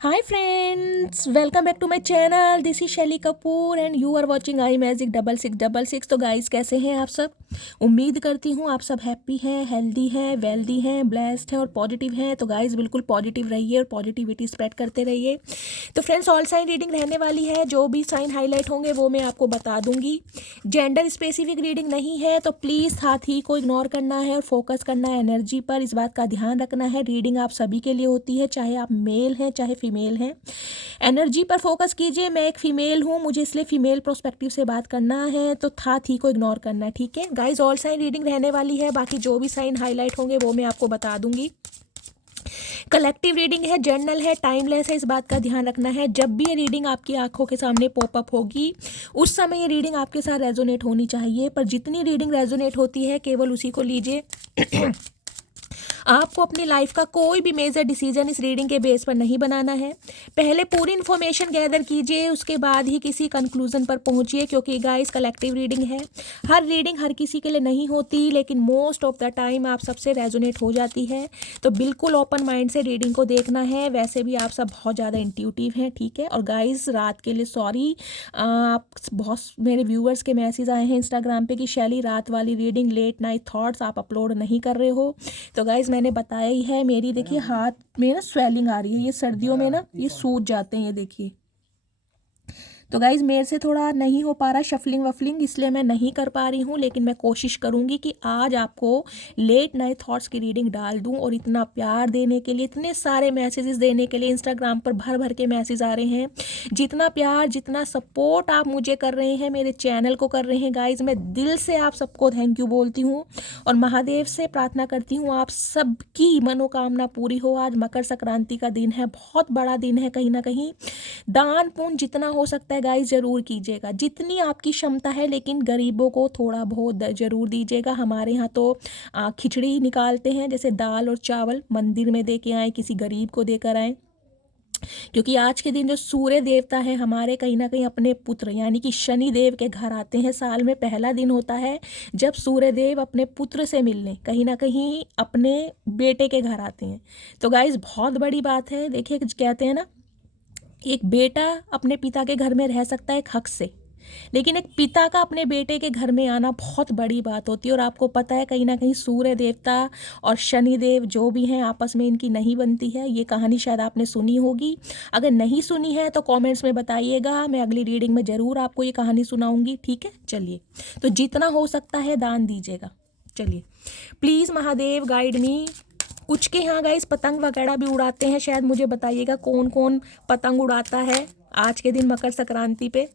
Hi friends, welcome back to my channel. This is Shaili Kapoor and you are watching I magic 6666। तो guys कैसे हैं आप सब। उम्मीद करती हूँ आप सब हैप्पी हैं, हेल्दी हैं, वेल्दी हैं, ब्लेस्ड हैं और पॉजिटिव हैं। तो गाइस बिल्कुल पॉजिटिव रहिए और पॉजिटिविटी स्प्रेड करते रहिए। तो फ्रेंड्स ऑल साइन रीडिंग रहने वाली है, जो भी साइन हाईलाइट होंगे वो मैं आपको बता दूंगी। जेंडर स्पेसिफिक रीडिंग नहीं है, तो प्लीज़ साथी को इग्नोर करना है और फोकस करना है एनर्जी पर। इस बात का ध्यान रखना है, रीडिंग आप सभी के लिए होती है, चाहे आप मेल हैं चाहे फीमेल हैं। एनर्जी पर फोकस कीजिए। मैं एक फीमेल हूँ, मुझे इसलिए फीमेल प्रोस्पेक्टिव से बात करना है, तो था थी को इग्नोर करना है, ठीक है गाइज। ऑल साइन रीडिंग रहने वाली है, बाकी जो भी साइन हाईलाइट होंगे वो मैं आपको बता दूंगी। कलेक्टिव रीडिंग है, जर्नल है, टाइमलेस है, इस बात का ध्यान रखना है। जब भी ये रीडिंग आपकी आंखों के सामने पॉपअप होगी उस समय ये रीडिंग आपके साथ रेजोनेट होनी चाहिए, पर जितनी रीडिंग रेजोनेट होती है केवल उसी को लीजिए। आपको अपनी लाइफ का कोई भी मेजर डिसीजन इस रीडिंग के बेस पर नहीं बनाना है। पहले पूरी इन्फॉर्मेशन गैदर कीजिए, उसके बाद ही किसी कंक्लूजन पर पहुंचिए, क्योंकि गाइस कलेक्टिव रीडिंग है। हर रीडिंग हर किसी के लिए नहीं होती, लेकिन मोस्ट ऑफ द टाइम आप सबसे रेजोनेट हो जाती है। तो बिल्कुल ओपन माइंड से रीडिंग को देखना है। वैसे भी आप सब बहुत ज़्यादा इंट्यूटिव हैं, ठीक है। और गाइस रात के लिए सॉरी, आप बहुत मेरे व्यूअर्स के मैसेज आए हैं इंस्टाग्राम पे कि शैली रात वाली रीडिंग लेट नाइट थॉट्स आप अपलोड नहीं कर रहे हो। तो गाइज मैंने बताया ही है, मेरी देखिए हाथ में ना स्वेलिंग आ रही है, ये सर्दियों में ना ये सूज जाते हैं, ये देखिए। तो गाइज मेरे से थोड़ा नहीं हो पा रहा शफलिंग वफलिंग, इसलिए मैं नहीं कर पा रही हूँ, लेकिन मैं कोशिश करूँगी कि आज आपको लेट नाइट थॉट्स की रीडिंग डाल दूँ। और इतना प्यार देने के लिए, इतने सारे मैसेजेस देने के लिए, इंस्टाग्राम पर भर भर के मैसेज आ रहे हैं। जितना प्यार जितना सपोर्ट आप मुझे कर रहे हैं, मेरे चैनल को कर रहे हैं गाइज, मैं दिल से आप सबको थैंक यू बोलती हूँ। और महादेव से प्रार्थना करती हूँ आप सबकी मनोकामना पूरी हो। आज मकर संक्रांति का दिन है, बहुत बड़ा दिन है। कहीं ना कहीं दान पुण्य जितना हो सकता है गाइस जरूर कीजिएगा, जितनी आपकी क्षमता है, लेकिन गरीबों को थोड़ा बहुत जरूर दीजिएगा। हमारे यहाँ तो खिचड़ी निकालते हैं, जैसे दाल और चावल मंदिर में दे के आए, किसी गरीब को देकर आए। क्योंकि आज के दिन जो सूर्य देवता है हमारे, कहीं ना कहीं अपने पुत्र यानी कि शनि देव के घर आते हैं। साल में पहला दिन होता है जब सूर्य देव अपने पुत्र से मिलने कहीं ना कहीं अपने बेटे के घर आते हैं। तो गाइस बहुत बड़ी बात है। देखिए कहते हैं ना, एक बेटा अपने पिता के घर में रह सकता है एक हक से, लेकिन एक पिता का अपने बेटे के घर में आना बहुत बड़ी बात होती है। और आपको पता है कहीं ना कहीं सूर्य देवता और शनि देव जो भी हैं आपस में इनकी नहीं बनती है। ये कहानी शायद आपने सुनी होगी, अगर नहीं सुनी है तो कमेंट्स में बताइएगा, मैं अगली रीडिंग में ज़रूर आपको ये कहानी सुनाऊंगी, ठीक है। चलिए, तो जितना हो सकता है दान दीजिएगा। चलिए प्लीज़ महादेव गाइड मी। कुछ के यहाँ गाइस पतंग वगैरह भी उड़ाते हैं, शायद मुझे बताइएगा कौन कौन पतंग उड़ाता है आज के दिन मकर संक्रांति पे।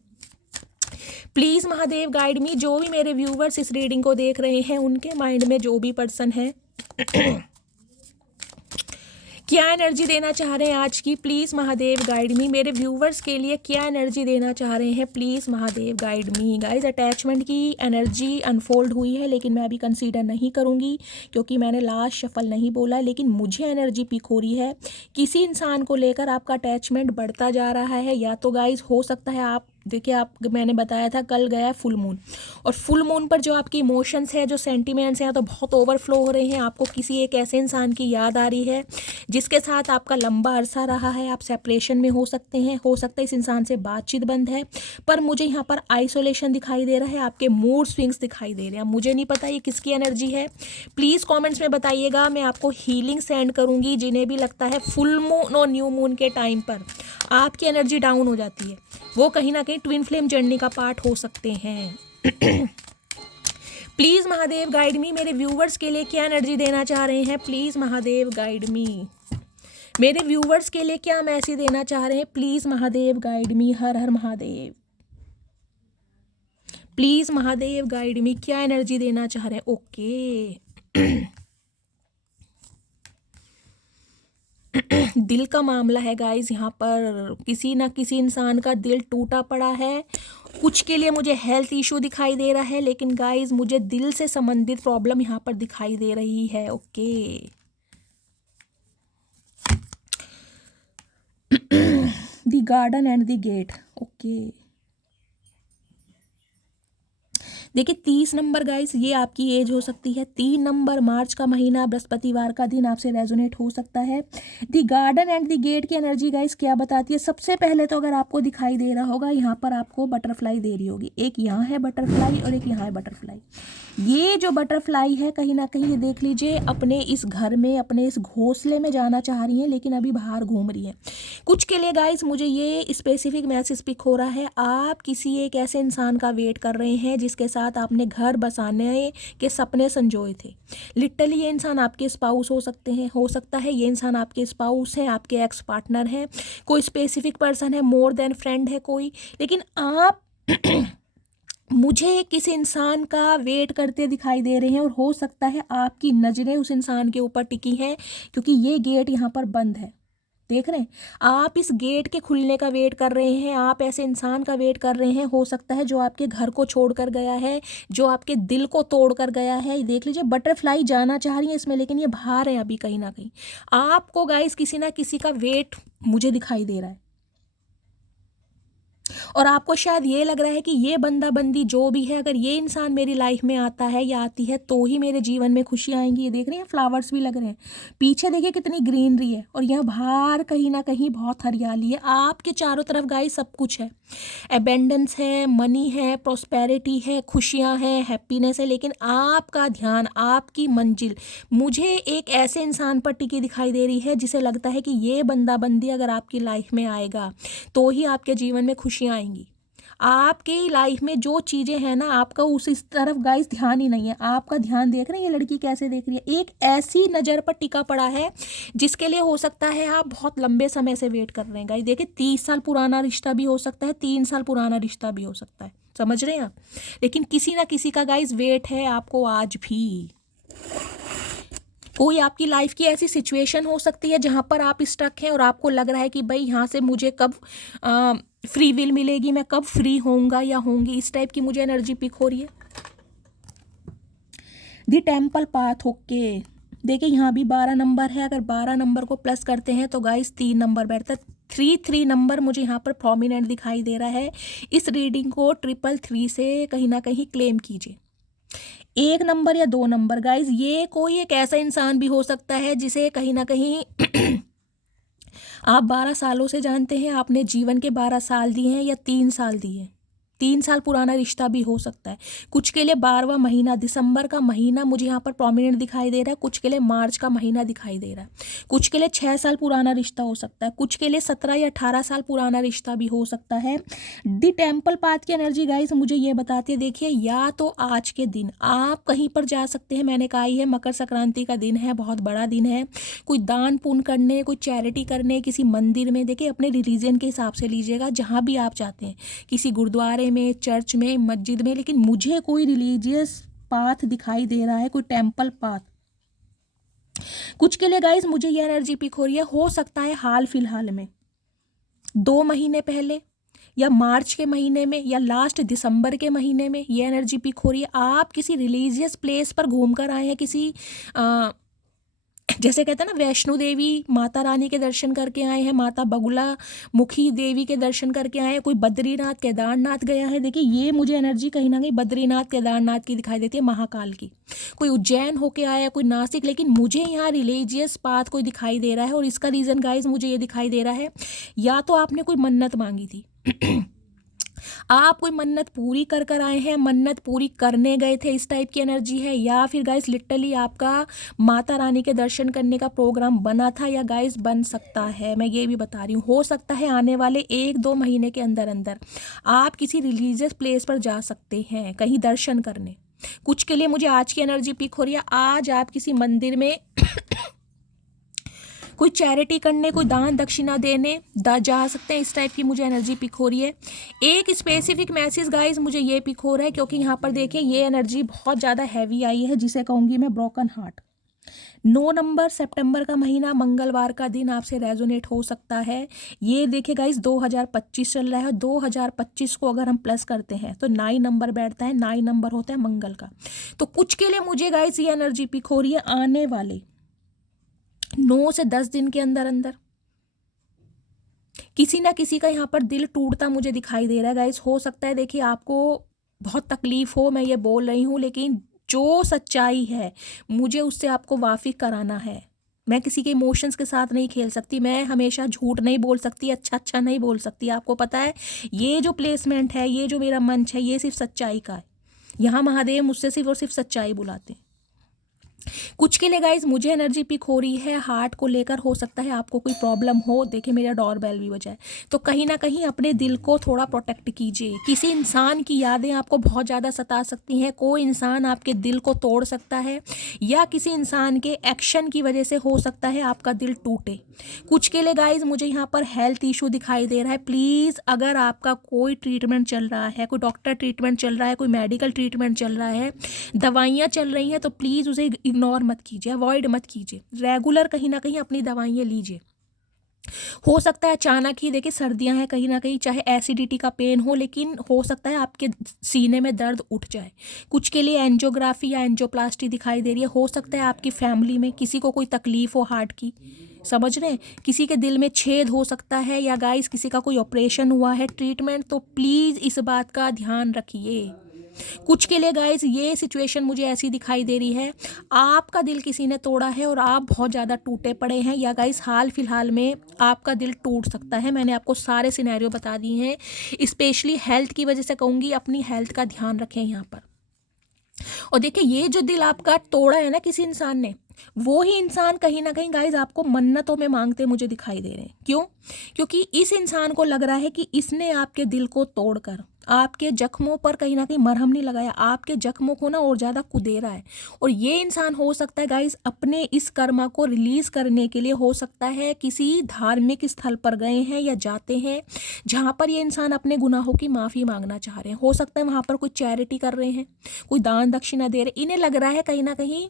प्लीज़ महादेव गाइड मी। जो भी मेरे व्यूवर्स इस रीडिंग को देख रहे हैं, उनके माइंड में जो भी पर्सन है क्या एनर्जी देना चाह रहे हैं आज की, प्लीज़ महादेव गाइड मी। मेरे व्यूवर्स के लिए क्या एनर्जी देना चाह रहे हैं, please Mahadev guide me. Guys attachment की एनर्जी अनफोल्ड हुई है, लेकिन मैं अभी कंसीडर नहीं करूँगी क्योंकि मैंने लास्ट शफल नहीं बोला। लेकिन मुझे एनर्जी पिक हो रही है, किसी इंसान को लेकर आपका अटैचमेंट बढ़ता जा रहा है। या तो गाइज हो सकता है आप देखिए, आप मैंने बताया था कल गया फुल मून, और फुल मून पर जो आपकी इमोशंस है, जो सेंटिमेंट्स हैं, तो बहुत ओवरफ्लो हो रहे हैं। आपको किसी एक ऐसे इंसान की याद आ रही है जिसके साथ आपका लंबा अरसा रहा है। आप सेपरेशन में हो सकते हैं, हो सकता है इस इंसान से बातचीत बंद है, पर मुझे यहाँ पर आइसोलेशन दिखाई दे रहा है, आपके मूड स्विंग्स दिखाई दे रहे हैं। मुझे नहीं पता ये किसकी एनर्जी है, प्लीज़ कॉमेंट्स में बताइएगा। मैं आपको हीलिंग सेंड करूँगी। जिन्हें भी लगता है फुल मून और न्यू मून के टाइम पर आपकी एनर्जी डाउन हो जाती है, वो कहीं ना कहीं ट्विन फ्लेम जर्नी का पार्ट हो सकते हैं। प्लीज़ महादेव गाइड मी। मेरे व्यूवर्स के लिए क्या एनर्जी देना चाह रहे हैं, प्लीज़ महादेव गाइड मी। मेरे व्यूवर्स के लिए क्या मैसेज देना चाह रहे हैं, please Mahadev guide me. Her her Mahadev. Please Mahadev guide मी, क्या एनर्जी देना चाह रहे हैं। ओके दिल का मामला है गाइज, यहाँ पर किसी ना किसी इंसान का दिल टूटा पड़ा है। कुछ के लिए मुझे हेल्थ इशू दिखाई दे रहा है, लेकिन गाइज मुझे दिल से संबंधित प्रॉब्लम यहाँ पर दिखाई दे रही है। Okay the garden and the gate. Okay देखिए 30 नंबर गाइस, ये आपकी एज हो सकती है। 3 नंबर मार्च का महीना, बृहस्पतिवार का दिन आपसे रेजोनेट हो सकता है। दी गार्डन एंड द गेट की एनर्जी गाइस क्या बताती है? सबसे पहले तो अगर आपको दिखाई दे रहा होगा, यहाँ पर आपको बटरफ्लाई दे रही होगी। एक यहाँ है बटरफ्लाई और एक यहाँ है बटरफ्लाई। ये जो बटरफ्लाई है कहीं ना कहीं, ये देख लीजिए, अपने इस घर में, अपने इस घोंसले में जाना चाह रही है, लेकिन अभी बाहर घूम रही है। कुछ के लिए गाइस मुझे ये स्पेसिफिक मैसेज पिक हो रहा है, आप किसी एक ऐसे इंसान का वेट कर रहे हैं जिसके साथ आपने घर बसाने के सपने संजोए थे। लिटरली ये इंसान आपके स्पाउस हो सकते हैं, हो सकता है ये इंसान आपके स्पाउस हैं, आपके एक्स पार्टनर हैं, कोई स्पेसिफिक पर्सन है, मोर देन फ्रेंड है कोई। लेकिन आप मुझे किसी इंसान का वेट करते दिखाई दे रहे हैं, और हो सकता है आपकी नज़रें उस इंसान के ऊपर टिकी हैं, क्योंकि ये गेट यहाँ पर बंद है। देख रहे हैं, आप इस गेट के खुलने का वेट कर रहे हैं, आप ऐसे इंसान का वेट कर रहे हैं, हो सकता है जो आपके घर को छोड़ कर गया है, जो आपके दिल को तोड़ कर गया है। देख लीजिए, बटरफ्लाई जाना चाह रही है इसमें, लेकिन ये बाहर है अभी कहीं ना कहीं। आपको गाइस किसी ना किसी का वेट मुझे दिखाई दे रहा है, और आपको शायद ये लग रहा है कि ये बंदा बंदी जो भी है, अगर ये इंसान मेरी लाइफ में आता है या आती है तो ही मेरे जीवन में खुशी आएंगी। ये देख रहे हैं, फ्लावर्स भी लग रहे हैं, पीछे देखिए कितनी ग्रीनरी है, और यहाँ बाहर कहीं ना कहीं बहुत हरियाली है। आपके चारों तरफ गाइस सब कुछ है, एबेंडेंस है, मनी है, प्रोस्पेरिटी है, खुशियाँ हैं, हैप्पीनेस है, लेकिन आपका ध्यान, आपकी मंजिल मुझे एक ऐसे इंसान पर टिकी दिखाई दे रही है जिसे लगता है कि ये बंदा बंदी अगर आपकी लाइफ में आएगा तो ही आपके जीवन में खुशियाँ आएंगी। आपकी लाइफ में जो चीज़ें हैं ना, आपका उस इस तरफ गाइस ध्यान ही नहीं है। आपका ध्यान, देख रहे हैं ये लड़की कैसे देख रही है, एक ऐसी नज़र पर टिका पड़ा है जिसके लिए हो सकता है आप बहुत लंबे समय से वेट कर रहे हैं। गाइस देखिए, 30 साल पुराना रिश्ता भी हो सकता है, 3 साल पुराना रिश्ता भी हो सकता है, समझ रहे हैं आप? लेकिन किसी ना किसी का गाइस वेट है आपको आज भी। कोई आपकी लाइफ की ऐसी सिचुएशन हो सकती है जहाँ पर आप स्टक हैं, और आपको लग रहा है कि भाई यहाँ से मुझे कब फ्री विल मिलेगी, मैं कब फ्री होऊंगा या होंगी, इस टाइप की मुझे एनर्जी पिक हो रही है। दी टेम्पल पाथ, ओके। देखिए यहाँ भी 12 नंबर है, अगर 12 नंबर को प्लस करते हैं तो गाइस 3 नंबर बैठता है। 3 नंबर मुझे यहाँ पर प्रोमिनेंट दिखाई दे रहा है। इस रीडिंग को 333 से कहीं ना कहीं क्लेम कीजिए। 1 नंबर या 2 नंबर गाइज, ये कोई एक ऐसा इंसान भी हो सकता है जिसे कहीं ना कहीं आप 12 सालों से जानते हैं, आपने जीवन के 12 साल दिए हैं या 3 साल दिए हैं। 3 साल पुराना रिश्ता भी हो सकता है। कुछ के लिए 12वां महीना, दिसंबर का महीना मुझे यहाँ पर प्रोमिनेंट दिखाई दे रहा है। कुछ के लिए मार्च का महीना दिखाई दे रहा है। कुछ के लिए 6 साल पुराना रिश्ता हो सकता है। कुछ के लिए 17 या 18 साल पुराना रिश्ता भी हो सकता है। दी टेम्पल पाथ की एनर्जी गाइस मुझे ये बताती है, देखिए या तो आज के दिन आप कहीं पर जा सकते हैं, मैंने कहा ही है, मकर संक्रांति का दिन है, बहुत बड़ा दिन है, कोई दान पुण्य करने, कोई चैरिटी करने, किसी मंदिर में, देखिए अपने रिलीजन के हिसाब से लीजिएगा, जहाँ भी आप चाहते हैं, किसी गुरुद्वारे में, चर्च में, मस्जिद में, लेकिन मुझे कोई रिलीजियस पाथ दिखाई दे रहा है, कोई टेम्पल पाथ। कुछ के लिए गाइस मुझे ये एनर्जी पिक हो रही है, हो सकता है हाल फिलहाल में 2 महीने पहले या मार्च के महीने में या लास्ट दिसंबर के महीने में ये एनर्जी पिक हो रही है। आप किसी रिलीजियस प्लेस पर घूम कर आए हैं, किसी जैसे कहते हैं ना, वैष्णो देवी माता रानी के दर्शन करके आए हैं, माता बगुला मुखी देवी के दर्शन करके आए हैं, कोई बद्रीनाथ केदारनाथ गया है। देखिए ये मुझे एनर्जी कहीं ना कहीं बद्रीनाथ केदारनाथ की दिखाई देती है, महाकाल की। कोई उज्जैन होके आया, कोई नासिक, लेकिन मुझे यहाँ रिलीजियस पाथ कोई दिखाई दे रहा है। और इसका रीज़न गाइज मुझे ये दिखाई दे रहा है, या तो आपने कोई मन्नत मांगी थी आप कोई मन्नत पूरी कर कर आए हैं, मन्नत पूरी करने गए थे, इस टाइप की एनर्जी है। या फिर गाइस लिटरली आपका माता रानी के दर्शन करने का प्रोग्राम बना था, या गाइस बन सकता है, मैं ये भी बता रही हूँ, हो सकता है आने वाले 1-2 महीने के अंदर अंदर आप किसी रिलीजियस प्लेस पर जा सकते हैं कहीं दर्शन करने। कुछ के लिए मुझे आज की एनर्जी पिक हो रही है, आज आप किसी मंदिर में कोई चैरिटी करने, कोई दान दक्षिणा देने जा सकते हैं, इस टाइप की मुझे एनर्जी पिक हो रही है। एक स्पेसिफिक मैसेज गाइज मुझे ये पिक हो रहा है, क्योंकि यहाँ पर देखिए ये एनर्जी बहुत ज़्यादा हैवी आई है, जिसे कहूँगी मैं ब्रोकन हार्ट। 9 नंबर सितंबर का महीना, मंगलवार का दिन आपसे रेजोनेट हो सकता है। ये देखिए गाइस 2025 चल रहा है, 2025 को अगर हम प्लस करते हैं तो 9 नंबर बैठता है, 9 नंबर होता है मंगल का। तो कुछ के लिए मुझे गाइस ये एनर्जी पिक हो रही है, आने वाले 9 से 10 दिन के अंदर अंदर किसी ना किसी का यहाँ पर दिल टूटता मुझे दिखाई दे रहा है गाइस। हो सकता है देखिए आपको बहुत तकलीफ हो, मैं ये बोल रही हूँ, लेकिन जो सच्चाई है मुझे उससे आपको वाकिफ कराना है। मैं किसी के इमोशंस के साथ नहीं खेल सकती, मैं हमेशा झूठ नहीं बोल सकती, अच्छा अच्छा नहीं बोल सकती। आपको पता है ये जो प्लेसमेंट है, ये जो मेरा मंच है, ये सिर्फ सच्चाई का है। यहाँ महादेव मुझसे सिर्फ और सिर्फ सच्चाई बुलाते हैं। कुछ के लिए गाइज मुझे एनर्जी पिक हो रही है हार्ट को लेकर, हो सकता है आपको कोई प्रॉब्लम हो। देखिए मेरा डोरबेल भी बजा है, तो कहीं ना कहीं अपने दिल को थोड़ा प्रोटेक्ट कीजिए। किसी इंसान की यादें आपको बहुत ज़्यादा सता सकती हैं, कोई इंसान आपके दिल को तोड़ सकता है, या किसी इंसान के एक्शन की वजह से हो सकता है आपका दिल टूटे। कुछ के लिए गाइज मुझे यहाँ पर हेल्थ इशू दिखाई दे रहा है। प्लीज़ अगर आपका कोई ट्रीटमेंट चल रहा है, कोई डॉक्टर ट्रीटमेंट चल रहा है, कोई मेडिकल ट्रीटमेंट चल रहा है, दवाइयाँ चल रही हैं, तो प्लीज़ उसे इग्नोर मत कीजिए, अवॉइड मत कीजिए। रेगुलर कहीं ना कहीं अपनी दवाइयाँ लीजिए। हो सकता है अचानक ही, देखिए सर्दियां हैं, कहीं ना कहीं चाहे एसिडिटी का पेन हो, लेकिन हो सकता है आपके सीने में दर्द उठ जाए। कुछ के लिए एंजियोग्राफी या एंजियोप्लास्टी दिखाई दे रही है। हो सकता है आपकी फैमिली में किसी को कोई तकलीफ हो हार्ट की, समझ रहे हैं, किसी के दिल में छेद हो सकता है, या गाइस किसी का कोई ऑपरेशन हुआ है ट्रीटमेंट, तो प्लीज़ इस बात का ध्यान रखिए। कुछ के लिए गाइज ये सिचुएशन मुझे ऐसी दिखाई दे रही है, आपका दिल किसी ने तोड़ा है और आप बहुत ज़्यादा टूटे पड़े हैं, या गाइज हाल फिलहाल में आपका दिल टूट सकता है। मैंने आपको सारे सिनेरियो बता दिए हैं। स्पेशली हेल्थ की वजह से कहूँगी, अपनी हेल्थ का ध्यान रखें यहाँ पर। और देखिए ये जो दिल आपका तोड़ा है ना किसी इंसान ने, वो ही इंसान कहीं ना कहीं गाइज आपको मन्नतों में मांगते मुझे दिखाई दे रहे हैं। क्यों? क्योंकि इस इंसान को लग रहा है कि इसने आपके दिल को तोड़कर आपके जख्मों पर कहीं ना कहीं मरहम नहीं लगाया, आपके जख्मों को ना और ज़्यादा कुदेरा है। और ये इंसान हो सकता है गाइज अपने इस कर्मा को रिलीज करने के लिए, हो सकता है किसी धार्मिक स्थल पर गए हैं या जाते हैं जहाँ पर ये इंसान अपने गुनाहों की माफ़ी मांगना चाह रहे हैं। हो सकता है वहाँ पर कोई चैरिटी कर रहे हैं, कोई दान दक्षिणा दे रहे। इन्हें लग रहा है कहीं ना कहीं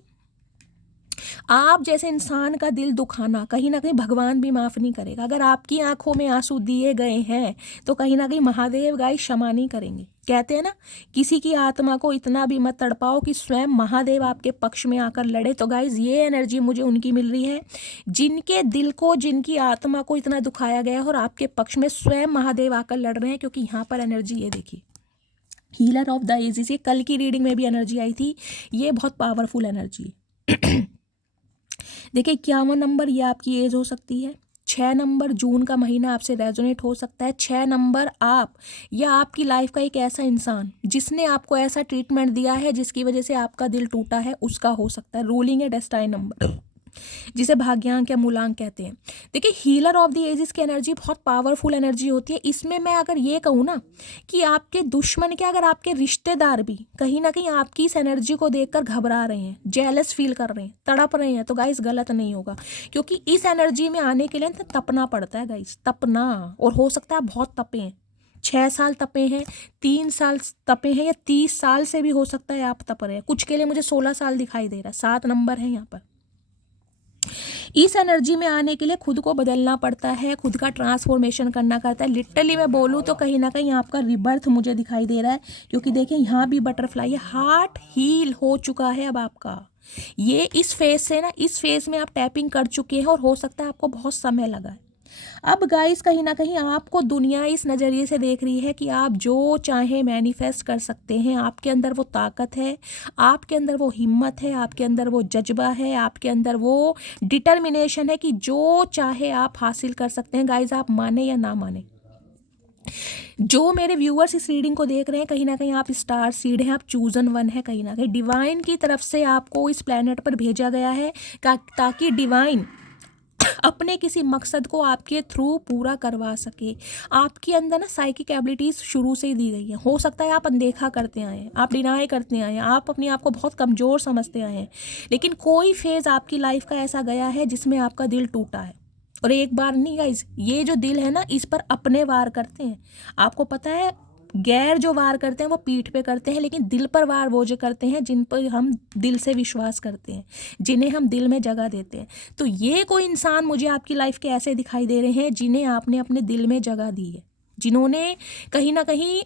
आप जैसे इंसान का दिल दुखाना कहीं ना कहीं भगवान भी माफ़ नहीं करेगा। अगर आपकी आंखों में आंसू दिए गए हैं तो कहीं ना कहीं महादेव गाइस क्षमा नहीं करेंगे। कहते हैं ना, किसी की आत्मा को इतना भी मत तड़पाओ कि स्वयं महादेव आपके पक्ष में आकर लड़े। तो गाइस ये एनर्जी मुझे उनकी मिल रही है जिनके दिल को, जिनकी आत्मा को इतना दुखाया गया है और आपके पक्ष में स्वयं महादेव आकर लड़ रहे हैं। क्योंकि यहाँ पर एनर्जी ये देखिए, हीलर ऑफ द एजेस, ये कल की रीडिंग में भी एनर्जी आई थी, ये बहुत पावरफुल एनर्जी है। देखिए 51 नंबर ये आपकी एज हो सकती है। 6 नंबर जून का महीना आपसे रेजोनेट हो सकता है। 6 नंबर आप या आपकी लाइफ का एक ऐसा इंसान जिसने आपको ऐसा ट्रीटमेंट दिया है जिसकी वजह से आपका दिल टूटा है, उसका हो सकता है। रूलिंग है डेस्टाइन नंबर, जिसे भाग्यांक या मूलांक कहते हैं। देखिए हीलर ऑफ द एजेस की एनर्जी बहुत पावरफुल एनर्जी होती है। इसमें मैं अगर ये कहूँ ना कि आपके दुश्मन क्या, अगर आपके रिश्तेदार भी कहीं ना कहीं आपकी इस एनर्जी को देखकर घबरा रहे हैं, जेलस फील कर रहे हैं, तड़प रहे हैं, तो गाइस गलत नहीं होगा। क्योंकि इस एनर्जी में आने के लिए तो तपना पड़ता है गाइस, तपना। और हो सकता है बहुत तपे हैं, 6 साल तपे हैं, 3 साल तपे हैं, या 30 साल से भी हो सकता है आप तप रहे हैं। कुछ के लिए मुझे 16 साल दिखाई दे रहा है। 7 नंबर है यहाँ पर। इस एनर्जी में आने के लिए खुद को बदलना पड़ता है, खुद का ट्रांसफॉर्मेशन करना करता है। लिटरली मैं बोलूँ तो कहीं ना कहीं आपका रिबर्थ मुझे दिखाई दे रहा है। क्योंकि देखिए यहाँ भी बटरफ्लाई है, हार्ट हील हो चुका है अब आपका। ये इस फेज से ना, इस फेज में आप टैपिंग कर चुके हैं और हो सकता है आपको बहुत समय लगा है। अब गाइस कहीं ना कहीं आपको दुनिया इस नज़रिए से देख रही है कि आप जो चाहे मैनिफेस्ट कर सकते हैं। आपके अंदर वो ताकत है, आपके अंदर वो हिम्मत है, आपके अंदर वो जज्बा है, आपके अंदर वो डिटर्मिनेशन है कि जो चाहे आप हासिल कर सकते हैं। गाइस आप माने या ना माने, जो मेरे व्यूअर्स इस रीडिंग को देख रहे हैं, कहीं ना कहीं आप स्टार सीड हैं, आप चूजन वन है। कहीं ना कहीं डिवाइन की तरफ से आपको इस प्लेनेट पर भेजा गया है ताकि डिवाइन अपने किसी मकसद को आपके थ्रू पूरा करवा सके। आपके अंदर ना साइकिक एबिलिटीज़ शुरू से ही दी गई हैं। हो सकता है आप अनदेखा करते आए हैं, आप डिनाई करते आए हैं, आप अपने आप को बहुत कमज़ोर समझते आए हैं, लेकिन कोई फेज़ आपकी लाइफ का ऐसा गया है जिसमें आपका दिल टूटा है। और एक बार नहीं गाइस, ये जो दिल है ना, इस पर अपने वार करते हैं। आपको पता है गैर जो वार करते हैं वो पीठ पे करते हैं, लेकिन दिल पर वार वो जो करते हैं जिन पर हम दिल से विश्वास करते हैं, जिन्हें हम दिल में जगह देते हैं। तो ये कोई इंसान मुझे आपकी लाइफ के ऐसे दिखाई दे रहे हैं जिन्हें आपने अपने दिल में जगह दी है, जिन्होंने कहीं ना कहीं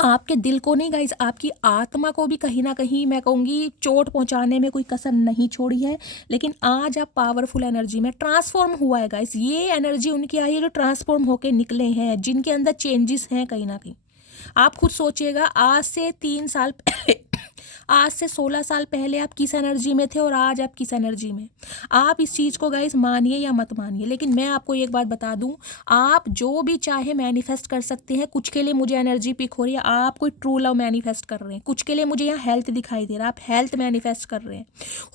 आपके दिल को नहीं गाइस, आपकी आत्मा को भी कहीं ना कहीं मैं कहूँगी चोट पहुँचाने में कोई कसर नहीं छोड़ी है। लेकिन आज आप पावरफुल एनर्जी में ट्रांसफॉर्म हुआ है गाइस। ये एनर्जी उनकी आई है जो ट्रांसफॉर्म होके निकले हैं, जिनके अंदर चेंजेस हैं कहीं ना कहीं। आप खुद सोचिएगा, आज से 3 साल पहले, आज से 16 साल पहले आप किस एनर्जी में थे और आज आप किस एनर्जी में। आप इस चीज़ को गाइस मानिए या मत मानिए, लेकिन मैं आपको एक बात बता दूं, आप जो भी चाहे मैनिफेस्ट कर सकते हैं। कुछ के लिए मुझे एनर्जी पिक हो रही है, आप कोई ट्रू लव मैनिफेस्ट कर रहे हैं। कुछ के लिए मुझे यहाँ हेल्थ दिखाई दे रहा है, आप हेल्थ मैनिफेस्ट कर रहे हैं।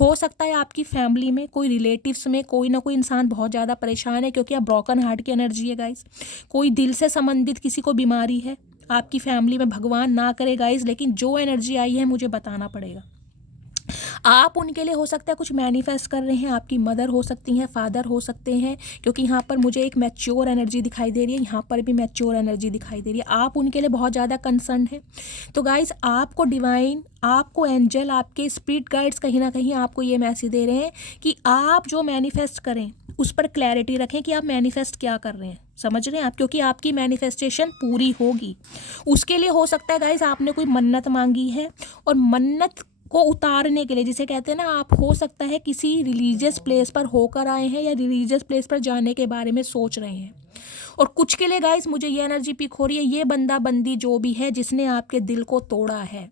हो सकता है आपकी फैमिली में, कोई रिलेटिव्स में कोई ना कोई इंसान बहुत ज़्यादा परेशान है, क्योंकि आप ब्रोकन हार्ट की एनर्जी है गाइस। कोई दिल से संबंधित किसी को बीमारी है आपकी फैमिली में, भगवान ना करे गाइस, लेकिन जो एनर्जी आई है मुझे बताना पड़ेगा। आप उनके लिए हो सकता है कुछ मैनिफेस्ट कर रहे हैं। आपकी मदर हो सकती हैं, फादर हो सकते हैं, क्योंकि यहाँ पर मुझे एक मैच्योर एनर्जी दिखाई दे रही है, यहाँ पर भी मैच्योर एनर्जी दिखाई दे रही है। आप उनके लिए बहुत ज़्यादा कंसर्न है। तो गाइस, आपको डिवाइन, आपको एंजल, आपके स्पिरिट गाइड्स कहीं ना कहीं आपको ये मैसेज दे रहे हैं कि आप जो मैनिफेस्ट करें उस पर क्लैरिटी रखें कि आप मैनिफेस्ट क्या कर रहे हैं। समझ रहे हैं आप, क्योंकि आपकी मैनिफेस्टेशन पूरी होगी। उसके लिए हो सकता है गाइस आपने कोई मन्नत मांगी है, और मन्नत को उतारने के लिए, जिसे कहते हैं ना, आप हो सकता है किसी रिलीजियस प्लेस पर होकर आए हैं या रिलीजियस प्लेस पर जाने के बारे में सोच रहे हैं। और कुछ के लिए गाइस मुझे ये एनर्जी पिक हो रही है, ये बंदा बंदी जो भी है जिसने आपके दिल को तोड़ा है,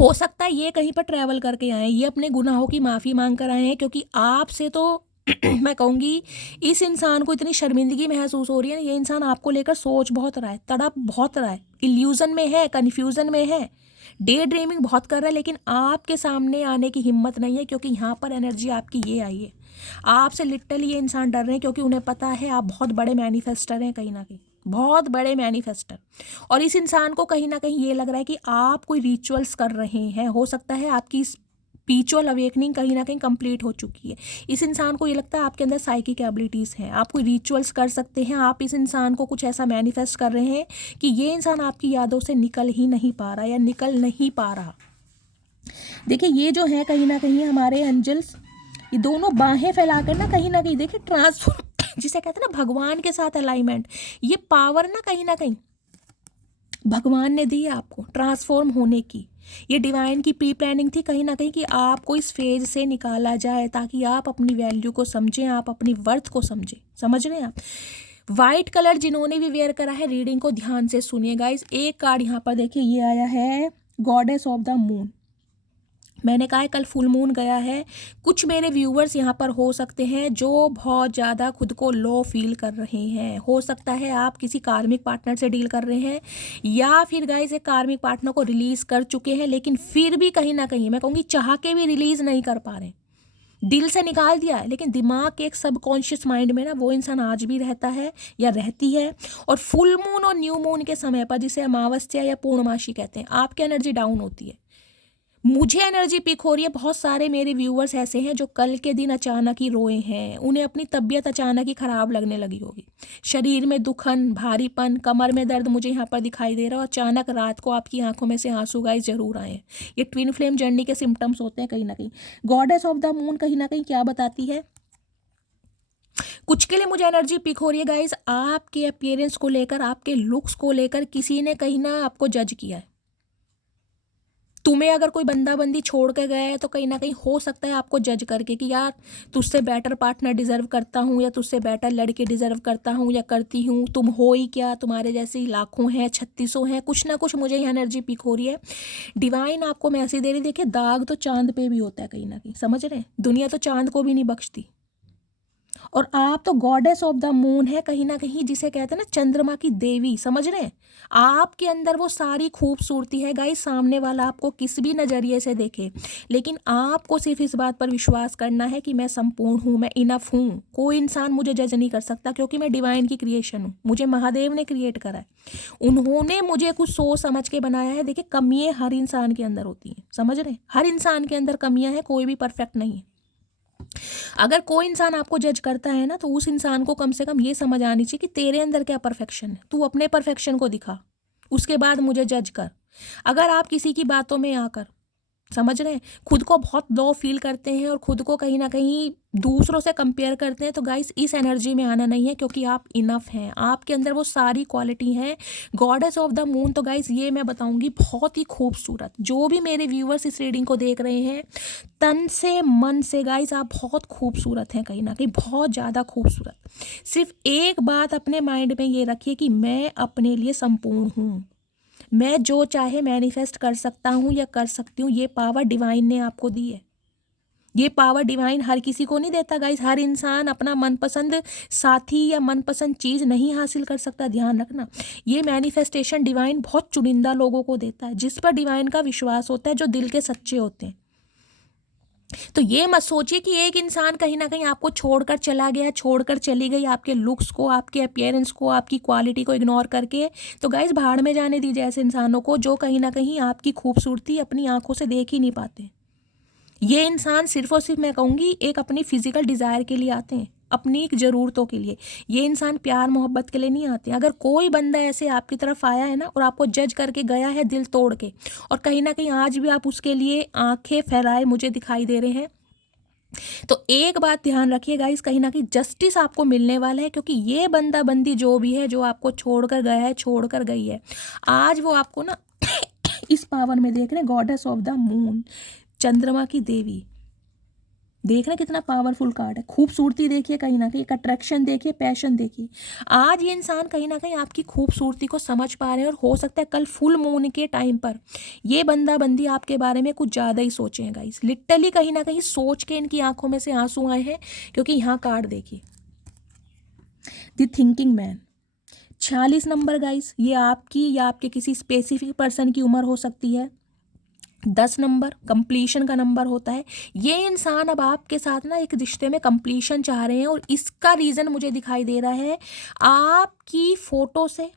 हो सकता है ये कहीं पर ट्रैवल करके आए हैं, ये अपने गुनाहों की माफ़ी मांग कर आए हैं, क्योंकि आपसे तो मैं कहूँगी इस इंसान को इतनी शर्मिंदगी महसूस हो रही है ना। ये इंसान आपको लेकर सोच बहुत रहा है, तड़प बहुत रहा है, इल्यूजन में है, कन्फ्यूज़न में है, डे ड्रीमिंग बहुत कर रहा है, लेकिन आपके सामने आने की हिम्मत नहीं है, क्योंकि यहाँ पर एनर्जी आपकी ये आई है। आपसे लिटरली ये इंसान डर रहे हैं, क्योंकि उन्हें पता है आप बहुत बड़े मैनिफेस्टर हैं, कहीं ना कहीं बहुत बड़े मैनिफेस्टर। और इस इंसान को कहीं ना कहीं ये लग रहा है कि आप कोई रिचुअल्स कर रहे हैं। हो सकता है आपकी स्पिरिचुअल अवेकनिंग कहीं ना कहीं कंप्लीट हो चुकी है। इस इंसान को ये लगता है आपके अंदर साइकिक एबिलिटीज़ हैं, आप कोई रिचुअल्स कर सकते हैं। आप इस इंसान को कुछ ऐसा मैनिफेस्ट कर रहे हैं कि ये इंसान आपकी यादों से निकल ही नहीं पा रहा या निकल नहीं पा रहा। देखिए, ये जो है कहीं ना कहीं हमारे एंजल्स, ये दोनों बाहें फैलाकर ना कहीं देखिए ट्रांसफॉर्म, जिसे कहते हैं ना भगवान के साथ अलाइनमेंट, ये पावर ना कहीं भगवान ने दी है आपको ट्रांसफॉर्म होने की। ये डिवाइन की प्री प्लानिंग थी कहीं ना कहीं कि आपको इस फेज से निकाला जाए, ताकि आप अपनी वैल्यू को समझें, आप अपनी वर्थ को समझें। समझ रहे हैं आप। वाइट कलर जिन्होंने भी वेयर करा है, रीडिंग को ध्यान से सुनिए गाइस। एक कार्ड यहाँ पर देखिए, ये आया है गॉडेस ऑफ द मून। मैंने कहा है कल फुल मून गया है। कुछ मेरे व्यूवर्स यहाँ पर हो सकते हैं जो बहुत ज़्यादा खुद को लो फील कर रहे हैं। हो सकता है आप किसी कार्मिक पार्टनर से डील कर रहे हैं, या फिर गाइस एक कार्मिक पार्टनर को रिलीज़ कर चुके हैं, लेकिन फिर भी कहीं ना कहीं मैं कहूँगी चाह के भी रिलीज़ नहीं कर पा रहे। दिल से निकाल दिया है, लेकिन दिमाग के एक सबकॉन्शियस माइंड में ना वो इंसान आज भी रहता है या रहती है। और फुल मून और न्यू मून के समय पर, जिसे अमावस्या या पूर्णमासी कहते हैं, आपकी एनर्जी डाउन होती है। मुझे एनर्जी पिक हो रही है, बहुत सारे मेरे व्यूअर्स ऐसे हैं जो कल के दिन अचानक ही रोए हैं। उन्हें अपनी तबीयत अचानक ही ख़राब लगने लगी होगी, शरीर में दुखन, भारीपन, कमर में दर्द मुझे यहाँ पर दिखाई दे रहा है। और अचानक रात को आपकी आंखों में से आंसू गाइस जरूर आए हैं। ये ट्विन फ्लेम जर्नी के सिम्टम्स होते हैं कहीं ना कहीं। गॉडेस ऑफ द मून कहीं ना कहीं क्या बताती है, कुछ के लिए मुझे एनर्जी पिक हो रही है गाइस, आपके अपीयरेंस को लेकर, आपके लुक्स को लेकर किसी ने कहीं ना आपको जज किया है। तुम्हें अगर कोई बंदा बंदी छोड़ के गया है, तो कहीं ना कहीं हो सकता है आपको जज करके कि यार तुझसे बेटर पार्टनर डिजर्व करता हूँ, या तुझसे बेटर लड़के डिजर्व करता हूँ या करती हूँ, तुम हो ही क्या, तुम्हारे जैसे ही लाखों हैं, 3600 हैं, कुछ ना कुछ मुझे यहाँ एनर्जी पिक हो रही है। डिवाइन आपको मैसेज दे रही है, देखिए दाग तो चांद पे भी होता है कहीं ना कहीं, समझ रहे हैं, दुनिया तो चांद को भी नहीं बख्शती। और आप तो गॉडेस ऑफ द मून है कहीं ना कहीं, जिसे कहते हैं ना चंद्रमा की देवी। समझ रहे हैं, आपके अंदर वो सारी खूबसूरती है गाइस। सामने वाला आपको किस भी नज़रिए से देखे, लेकिन आपको सिर्फ इस बात पर विश्वास करना है कि मैं संपूर्ण हूँ, मैं इनफ हूँ। कोई इंसान मुझे जज नहीं कर सकता, क्योंकि मैं डिवाइन की क्रिएशन हूँ। मुझे महादेव ने क्रिएट करा है, उन्होंने मुझे कुछ सोच समझ के बनाया है। देखिए, कमियाँ हर इंसान के अंदर होती हैं, समझ रहे हैं, हर इंसान के अंदर कमियाँ हैं, कोई भी परफेक्ट नहीं है। अगर कोई इंसान आपको जज करता है ना, तो उस इंसान को कम से कम ये समझ आनी चाहिए कि तेरे अंदर क्या परफेक्शन है, तू अपने परफेक्शन को दिखा, उसके बाद मुझे जज कर। अगर आप किसी की बातों में आकर, समझ रहे हैं, खुद को बहुत लो फील करते हैं और खुद को कहीं ना कहीं दूसरों से कंपेयर करते हैं, तो गाइस इस एनर्जी में आना नहीं है, क्योंकि आप इनफ हैं, आपके अंदर वो सारी क्वालिटी हैं। गॉडेस ऑफ द मून तो गाइस ये मैं बताऊंगी बहुत ही खूबसूरत। जो भी मेरे व्यूअर्स इस रीडिंग को देख रहे हैं, तन से मन से गाइस आप बहुत खूबसूरत हैं, कहीं ना कहीं बहुत ज़्यादा खूबसूरत। सिर्फ एक बात अपने माइंड में ये रखिए कि मैं अपने लिए संपूर्ण हूँ। मैं जो चाहे मैनिफेस्ट कर सकता हूँ या कर सकती हूँ, ये पावर डिवाइन ने आपको दी है। ये पावर डिवाइन हर किसी को नहीं देता गाइस। हर इंसान अपना मनपसंद साथी या मनपसंद चीज़ नहीं हासिल कर सकता, ध्यान रखना। ये मैनिफेस्टेशन डिवाइन बहुत चुनिंदा लोगों को देता है, जिस पर डिवाइन का विश्वास होता है, जो दिल के सच्चे होते हैं। तो ये मत सोचिए कि एक इंसान कहीं ना कहीं आपको छोड़कर चला गया, छोड़कर चली गई, आपके लुक्स को, आपके अपीयरेंस को, आपकी क्वालिटी को इग्नोर करके। तो गाइस भाड़ में जाने दीजिए ऐसे इंसानों को, जो कहीं ना कहीं आपकी खूबसूरती अपनी आंखों से देख ही नहीं पाते। ये इंसान सिर्फ और सिर्फ मैं कहूँगी एक अपनी फिजिकल डिज़ायर के लिए आते हैं, अपनी एक ज़रूरतों के लिए। ये इंसान प्यार मोहब्बत के लिए नहीं आते। अगर कोई बंदा ऐसे आपकी तरफ आया है ना और आपको जज करके गया है दिल तोड़ के, और कहीं ना कहीं आज भी आप उसके लिए आंखें फैलाए मुझे दिखाई दे रहे हैं, तो एक बात ध्यान रखिए गाइस, कहीं ना कहीं जस्टिस आपको मिलने वाला है। क्योंकि ये बंदा बंदी जो भी है, जो आपको छोड़कर गया है, छोड़कर गई है, आज वो आपको ना इस पावर में देख रहे हैं, गॉडेस ऑफ द मून, चंद्रमा की देवी। देख रहे हैं कितना पावरफुल कार्ड है। खूबसूरती देखिए, कहीं ना कहीं एक अट्रैक्शन देखिए, पैशन देखिए। आज ये इंसान कहीं ना कहीं आपकी खूबसूरती को समझ पा रहे हैं, और हो सकता है कल फुल मून के टाइम पर ये बंदा बंदी आपके बारे में कुछ ज़्यादा ही सोचें गाइस। लिटरली कहीं ना कहीं सोच के इनकी आंखों में से आंसू आए हैं। क्योंकि यहाँ कार्ड देखिए, the thinking man, 46 number guys. ये आपकी या आपके किसी स्पेसिफिक पर्सन की उम्र हो सकती है। 10 नंबर कंप्लीशन का नंबर होता है। ये इंसान अब आपके साथ ना एक रिश्ते में कंप्लीशन चाह रहे हैं, और इसका रीज़न मुझे दिखाई दे रहा है आपकी फ़ोटो से।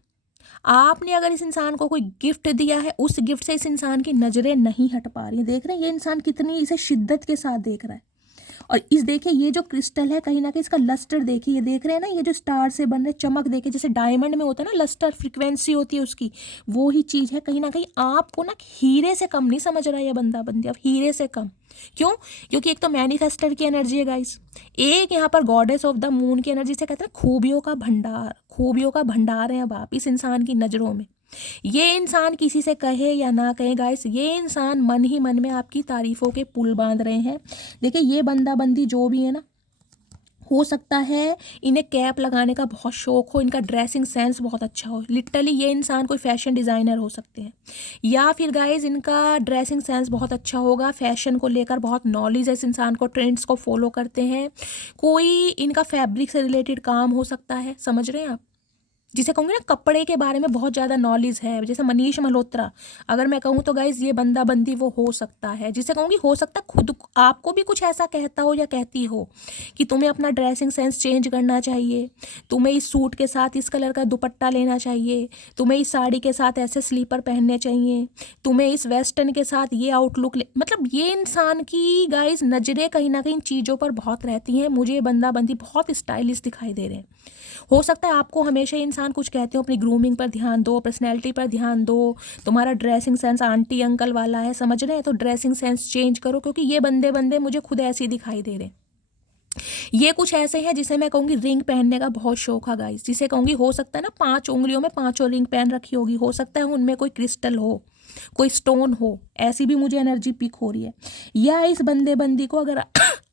आपने अगर इस इंसान को कोई गिफ्ट दिया है, उस गिफ्ट से इस इंसान की नज़रें नहीं हट पा रही हैं। देख रहे हैं ये इंसान कितनी इसे शिद्दत के साथ देख रहा है। और इस देखिए ये जो क्रिस्टल है, कहीं ना कहीं इसका लस्टर देखिए, ये देख रहे हैं ना, ये जो स्टार से बन रहे चमक देखिए, जैसे डायमंड में होता है ना लस्टर, फ्रीक्वेंसी होती है उसकी, वो ही चीज़ है। कहीं ना कहीं आपको ना हीरे से कम नहीं समझ रहा है ये बंदा बंदी, अब हीरे से कम। क्यों? क्योंकि एक तो मैनिफेस्टर की एनर्जी है गाइस, एक यहाँ पर गॉडेस ऑफ द मून की एनर्जी से कहते हैं खूबियों का भंडार, खूबियों का भंडार है अब आप इस इंसान की नज़रों में। ये इंसान किसी से कहे या ना कहे गाइस, ये इंसान मन ही मन में आपकी तारीफों के पुल बांध रहे हैं। देखिए ये बंदा बंदी जो भी है ना, हो सकता है इन्हें कैप लगाने का बहुत शौक हो, इनका ड्रेसिंग सेंस बहुत अच्छा हो। लिटरली ये इंसान कोई फैशन डिज़ाइनर हो सकते हैं, या फिर गाइज इनका ड्रेसिंग सेंस बहुत अच्छा होगा, फैशन को लेकर बहुत नॉलेज है इस इंसान को, ट्रेंड्स को फॉलो करते हैं। कोई इनका फैब्रिक से रिलेटेड काम हो सकता है, समझ रहे हैं आप, जिसे कहूँगी ना कपड़े के बारे में बहुत ज़्यादा नॉलेज है, जैसे मनीष मल्होत्रा अगर मैं कहूँ तो गाइज ये बंदा बंदी वो हो सकता है, जिसे कहूँगी हो सकता है खुद आपको भी कुछ ऐसा कहता हो या कहती हो कि तुम्हें अपना ड्रेसिंग सेंस चेंज करना चाहिए, तुम्हें इस सूट के साथ इस कलर का दुपट्टा लेना चाहिए, तुम्हें इस साड़ी के साथ ऐसे स्लीपर पहनने चाहिए, तुम्हें इस वेस्टर्न के साथ ये आउटलुक मतलब ये इंसान की गाइज नज़रें कहीं ना कहीं चीज़ों पर बहुत रहती हैं। मुझे ये बंदा बंदी बहुत स्टाइलिश दिखाई दे रहे हैं। हो सकता है आपको हमेशा इंसान कुछ कहते हो अपनी ग्रूमिंग पर ध्यान दो, पर्सनैलिटी पर ध्यान दो, तुम्हारा ड्रेसिंग सेंस आंटी अंकल वाला है, समझ रहे हैं, तो ड्रेसिंग सेंस चेंज करो। क्योंकि ये बंदे बंदे मुझे खुद ऐसे ही दिखाई दे रहे हैं। ये कुछ ऐसे हैं जिसे मैं कहूँगी रिंग पहनने का बहुत शौक है गाइस, जिसे कहूँगी हो सकता है ना 5 उंगलियों में 5 रिंग पहन रखी होगी, हो सकता है उनमें कोई क्रिस्टल हो, कोई स्टोन हो, ऐसी भी मुझे एनर्जी पिक हो रही है। या इस बंदे बंदी को अगर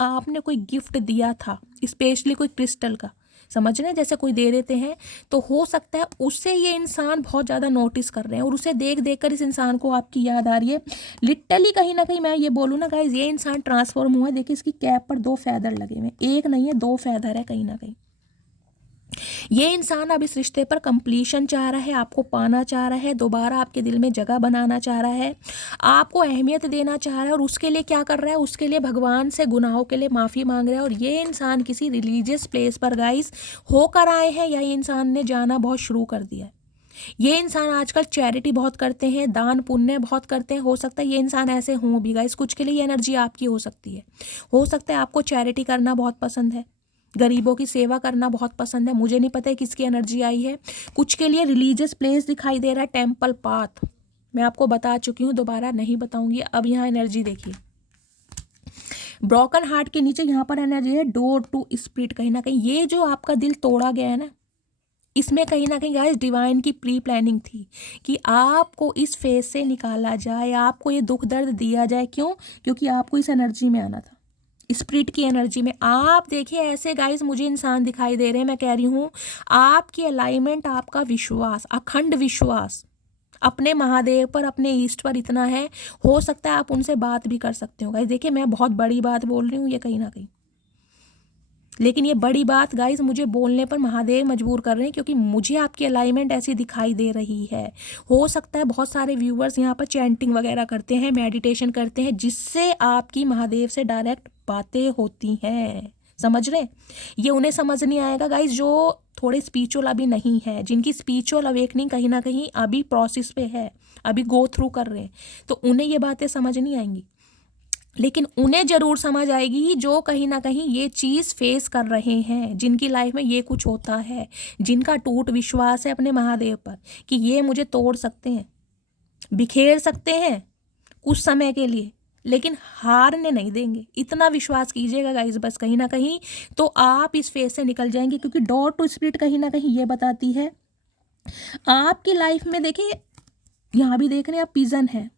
आपने कोई गिफ्ट दिया था स्पेशली कोई क्रिस्टल का, समझ रहे हैं, जैसे कोई दे देते हैं, तो हो सकता है उससे ये इंसान बहुत ज़्यादा नोटिस कर रहे हैं, और उसे देख देख कर इस इंसान को आपकी याद आ रही है। लिटरली कहीं ना कहीं मैं ये बोलूँ ना गाइज, ये इंसान ट्रांसफॉर्म हुआ है। देखिए इसकी कैप पर 2 फैदर लगे हुए, एक नहीं है 2 फैदर है। कहीं ना कहीं ये इंसान अब इस रिश्ते पर कंप्लीशन चाह रहा है, आपको पाना चाह रहा है, दोबारा आपके दिल में जगह बनाना चाह रहा है, आपको अहमियत देना चाह रहा है। और उसके लिए क्या कर रहा है, उसके लिए भगवान से गुनाहों के लिए माफ़ी मांग रहा है। और ये इंसान किसी रिलीजियस प्लेस पर गाइस होकर आए हैं, या ये इंसान ने जाना बहुत शुरू कर दिया है। ये इंसान आजकल चैरिटी बहुत करते हैं, दान पुण्य बहुत करते हैं। हो सकता है ये इंसान ऐसे हों भी गाइस, कुछ के लिए ये एनर्जी आपकी हो सकती है। हो सकता है आपको चैरिटी करना बहुत पसंद है, गरीबों की सेवा करना बहुत पसंद है। मुझे नहीं पता है किसकी एनर्जी आई है। कुछ के लिए रिलीजियस प्लेस दिखाई दे रहा है, टेम्पल पाथ, मैं आपको बता चुकी हूँ, दोबारा नहीं बताऊंगी। अब यहाँ एनर्जी देखिए, ब्रोकन हार्ट के नीचे यहाँ पर एनर्जी है डोर टू स्पिरिट। कहीं ना कहीं ये जो आपका दिल तोड़ा गया है ना, इसमें कहीं ना कहीं गाइस डिवाइन की प्री प्लानिंग थी कि आपको इस फेज से निकाला जाए, आपको ये दुख दर्द दिया जाए। क्यों? क्योंकि आपको इस एनर्जी में आना था, स्पिरिट की एनर्जी में। आप देखिए ऐसे गाइस मुझे इंसान दिखाई दे रहे हैं, मैं कह रही हूँ आपकी अलाइनमेंट, आपका विश्वास, अखंड विश्वास, अपने महादेव पर, अपने ईष्ट पर इतना है, हो सकता है आप उनसे बात भी कर सकते हो गाइस। देखिए मैं बहुत बड़ी बात बोल रही हूँ ये कहीं ना कहीं, लेकिन ये बड़ी बात गाइस मुझे बोलने पर महादेव मजबूर कर रहे हैं, क्योंकि मुझे आपकी अलाइनमेंट ऐसी दिखाई दे रही है। हो सकता है बहुत सारे व्यूवर्स यहाँ पर चैंटिंग वगैरह करते हैं, मेडिटेशन करते हैं, जिससे आपकी महादेव से डायरेक्ट बातें होती हैं। समझ रहे? ये उन्हें समझ नहीं आएगा गाइस जो थोड़े स्पिरिचुअल अभी नहीं है, जिनकी स्पिरिचुअल अवेकनिंग कहीं ना कहीं अभी प्रोसेस पे है, अभी गो थ्रू कर रहे हैं, तो उन्हें ये बातें समझ नहीं आएंगी। लेकिन उन्हें जरूर समझ आएगी जो कहीं ना कहीं ये चीज़ फेस कर रहे हैं, जिनकी लाइफ में ये कुछ होता है, जिनका टूट विश्वास है अपने महादेव पर कि ये मुझे तोड़ सकते हैं, बिखेर सकते हैं कुछ समय के लिए, लेकिन हारने नहीं देंगे। इतना विश्वास कीजिएगा गाइस बस, कहीं ना कहीं तो आप इस फेज से निकल जाएंगे। क्योंकि डॉट टू स्पिरिट कहीं ना कहीं ये बताती है आपकी लाइफ में। देखिए यहाँ भी देख रहे हैं आप, पिजन है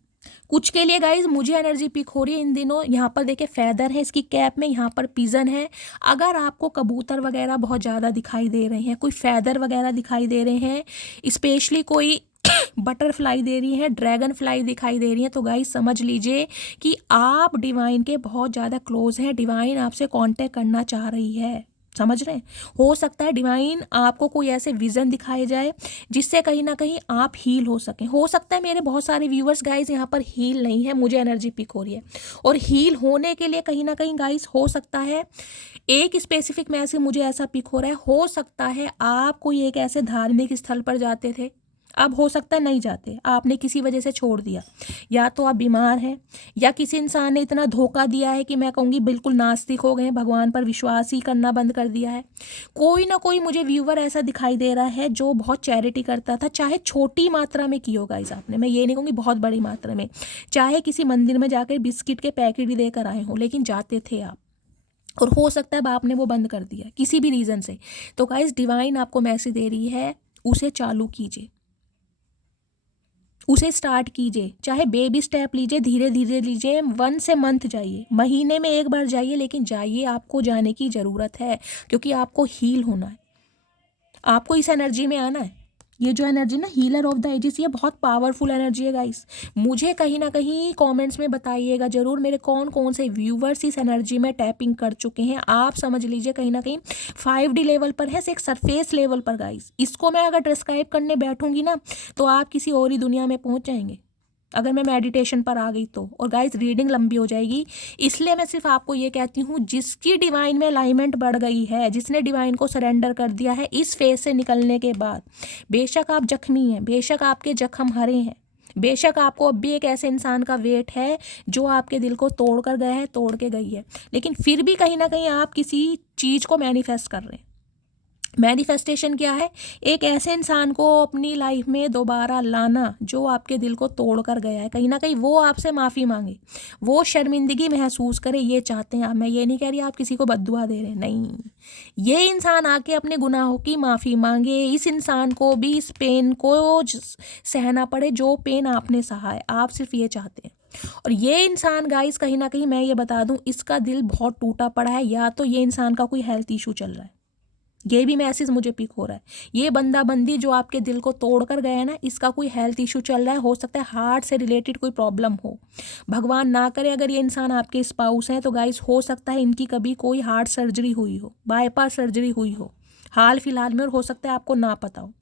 कुछ के लिए गाइज, मुझे एनर्जी पिक हो रही है इन दिनों। यहाँ पर देखिए फैदर है इसकी कैप में, यहाँ पर पिजन है। अगर आपको कबूतर वगैरह बहुत ज़्यादा दिखाई दे रहे हैं, कोई फैदर वगैरह दिखाई दे रहे हैं, स्पेशली कोई बटरफ्लाई दे रही है, ड्रैगन फ्लाई दिखाई दे रही है, तो गाइज समझ लीजिए कि आप डिवाइन के बहुत ज़्यादा क्लोज हैं। डिवाइन आपसे कांटेक्ट करना चाह रही है। समझ रहे हैं? हो सकता है डिवाइन आपको कोई ऐसे विजन दिखाए जाए जिससे कहीं ना कहीं आप हील हो सकें। हो सकता है मेरे बहुत सारे व्यूवर्स गाइस यहाँ पर हील नहीं है, मुझे एनर्जी पिक हो रही है, और हील होने के लिए कहीं ना कहीं गाइस हो सकता है एक स्पेसिफिक मैसेज मुझे ऐसा पिक हो रहा है। हो सकता है आप कोई एक ऐसे धार्मिक स्थल पर जाते थे, अब हो सकता है नहीं जाते, आपने किसी वजह से छोड़ दिया, या तो आप बीमार हैं, या किसी इंसान ने इतना धोखा दिया है कि मैं कहूँगी बिल्कुल नास्तिक हो गए, भगवान पर विश्वास ही करना बंद कर दिया है। कोई ना कोई मुझे व्यूवर ऐसा दिखाई दे रहा है जो बहुत चैरिटी करता था, चाहे छोटी मात्रा में की हो गाइस आपने, मैं ये नहीं कहूँगी बहुत बड़ी मात्रा में, चाहे किसी मंदिर में जाकर बिस्किट के पैकेट ही देकर आए हों, लेकिन जाते थे आप, और हो सकता है अब आपने वो बंद कर दिया किसी भी रीज़न से। तो गाइस डिवाइन आपको मैसेज दे रही है, उसे चालू कीजिए, उसे स्टार्ट कीजिए, चाहे बेबी स्टेप लीजिए, धीरे धीरे लीजिए, 1 से मंथ जाइए, महीने में एक बार जाइए, लेकिन जाइए, आपको जाने की ज़रूरत है, क्योंकि आपको हील होना है, आपको इस एनर्जी में आना है। ये जो एनर्जी ना हीलर ऑफ द एजिस, ये बहुत पावरफुल एनर्जी है गाइस। मुझे कहीं ना कहीं कमेंट्स में बताइएगा जरूर मेरे कौन कौन से व्यूवर्स इस एनर्जी में टैपिंग कर चुके हैं। आप समझ लीजिए कहीं ना कहीं 5D लेवल पर है, एक सरफेस लेवल पर गाइस। इसको मैं अगर डिस्क्राइब करने बैठूंगी ना तो आप किसी और ही दुनिया में पहुंच जाएंगे, अगर मैं मेडिटेशन पर आ गई तो। और गाइस रीडिंग लंबी हो जाएगी, इसलिए मैं सिर्फ आपको ये कहती हूँ जिसकी डिवाइन में अलाइनमेंट बढ़ गई है, जिसने डिवाइन को सरेंडर कर दिया है, इस फेज से निकलने के बाद, बेशक आप जख्मी हैं, बेशक आपके जख्म हरे हैं, बेशक आपको अब भी एक ऐसे इंसान का वेट है जो आपके दिल को तोड़ कर गया है, तोड़ के गई है, लेकिन फिर भी कहीं ना कहीं आप किसी चीज़ को मैनिफेस्ट कर रहे हैं। मैनिफेस्टेशन क्या है? एक ऐसे इंसान को अपनी लाइफ में दोबारा लाना जो आपके दिल को तोड़ कर गया है, कहीं ना कहीं वो आपसे माफ़ी मांगे, वो शर्मिंदगी महसूस करे, ये चाहते हैं आप। मैं ये नहीं कह रही आप किसी को बद्दुआ दे रहे हैं, नहीं, ये इंसान आके अपने गुनाहों की माफ़ी मांगे, इस इंसान को भी इस पेन को सहना पड़े जो पेन आपने सहा है, आप सिर्फ ये चाहते हैं। और ये इंसान गाइस कहीं ना कहीं मैं ये बता दूं, इसका दिल बहुत टूटा पड़ा है, या तो ये इंसान का कोई हेल्थ इशू चल रहा है, ये भी मैसेज मुझे पिक हो रहा है। ये बंदा बंदी जो आपके दिल को तोड़ कर गया है ना, इसका कोई हेल्थ इशू चल रहा है, हो सकता है हार्ट से रिलेटेड कोई प्रॉब्लम हो, भगवान ना करे अगर ये इंसान आपके स्पाउस हैं तो गाइस हो सकता है इनकी कभी कोई हार्ट सर्जरी हुई हो, बाईपास सर्जरी हुई हो हाल फिलहाल में, और हो सकता है आपको ना पता हो।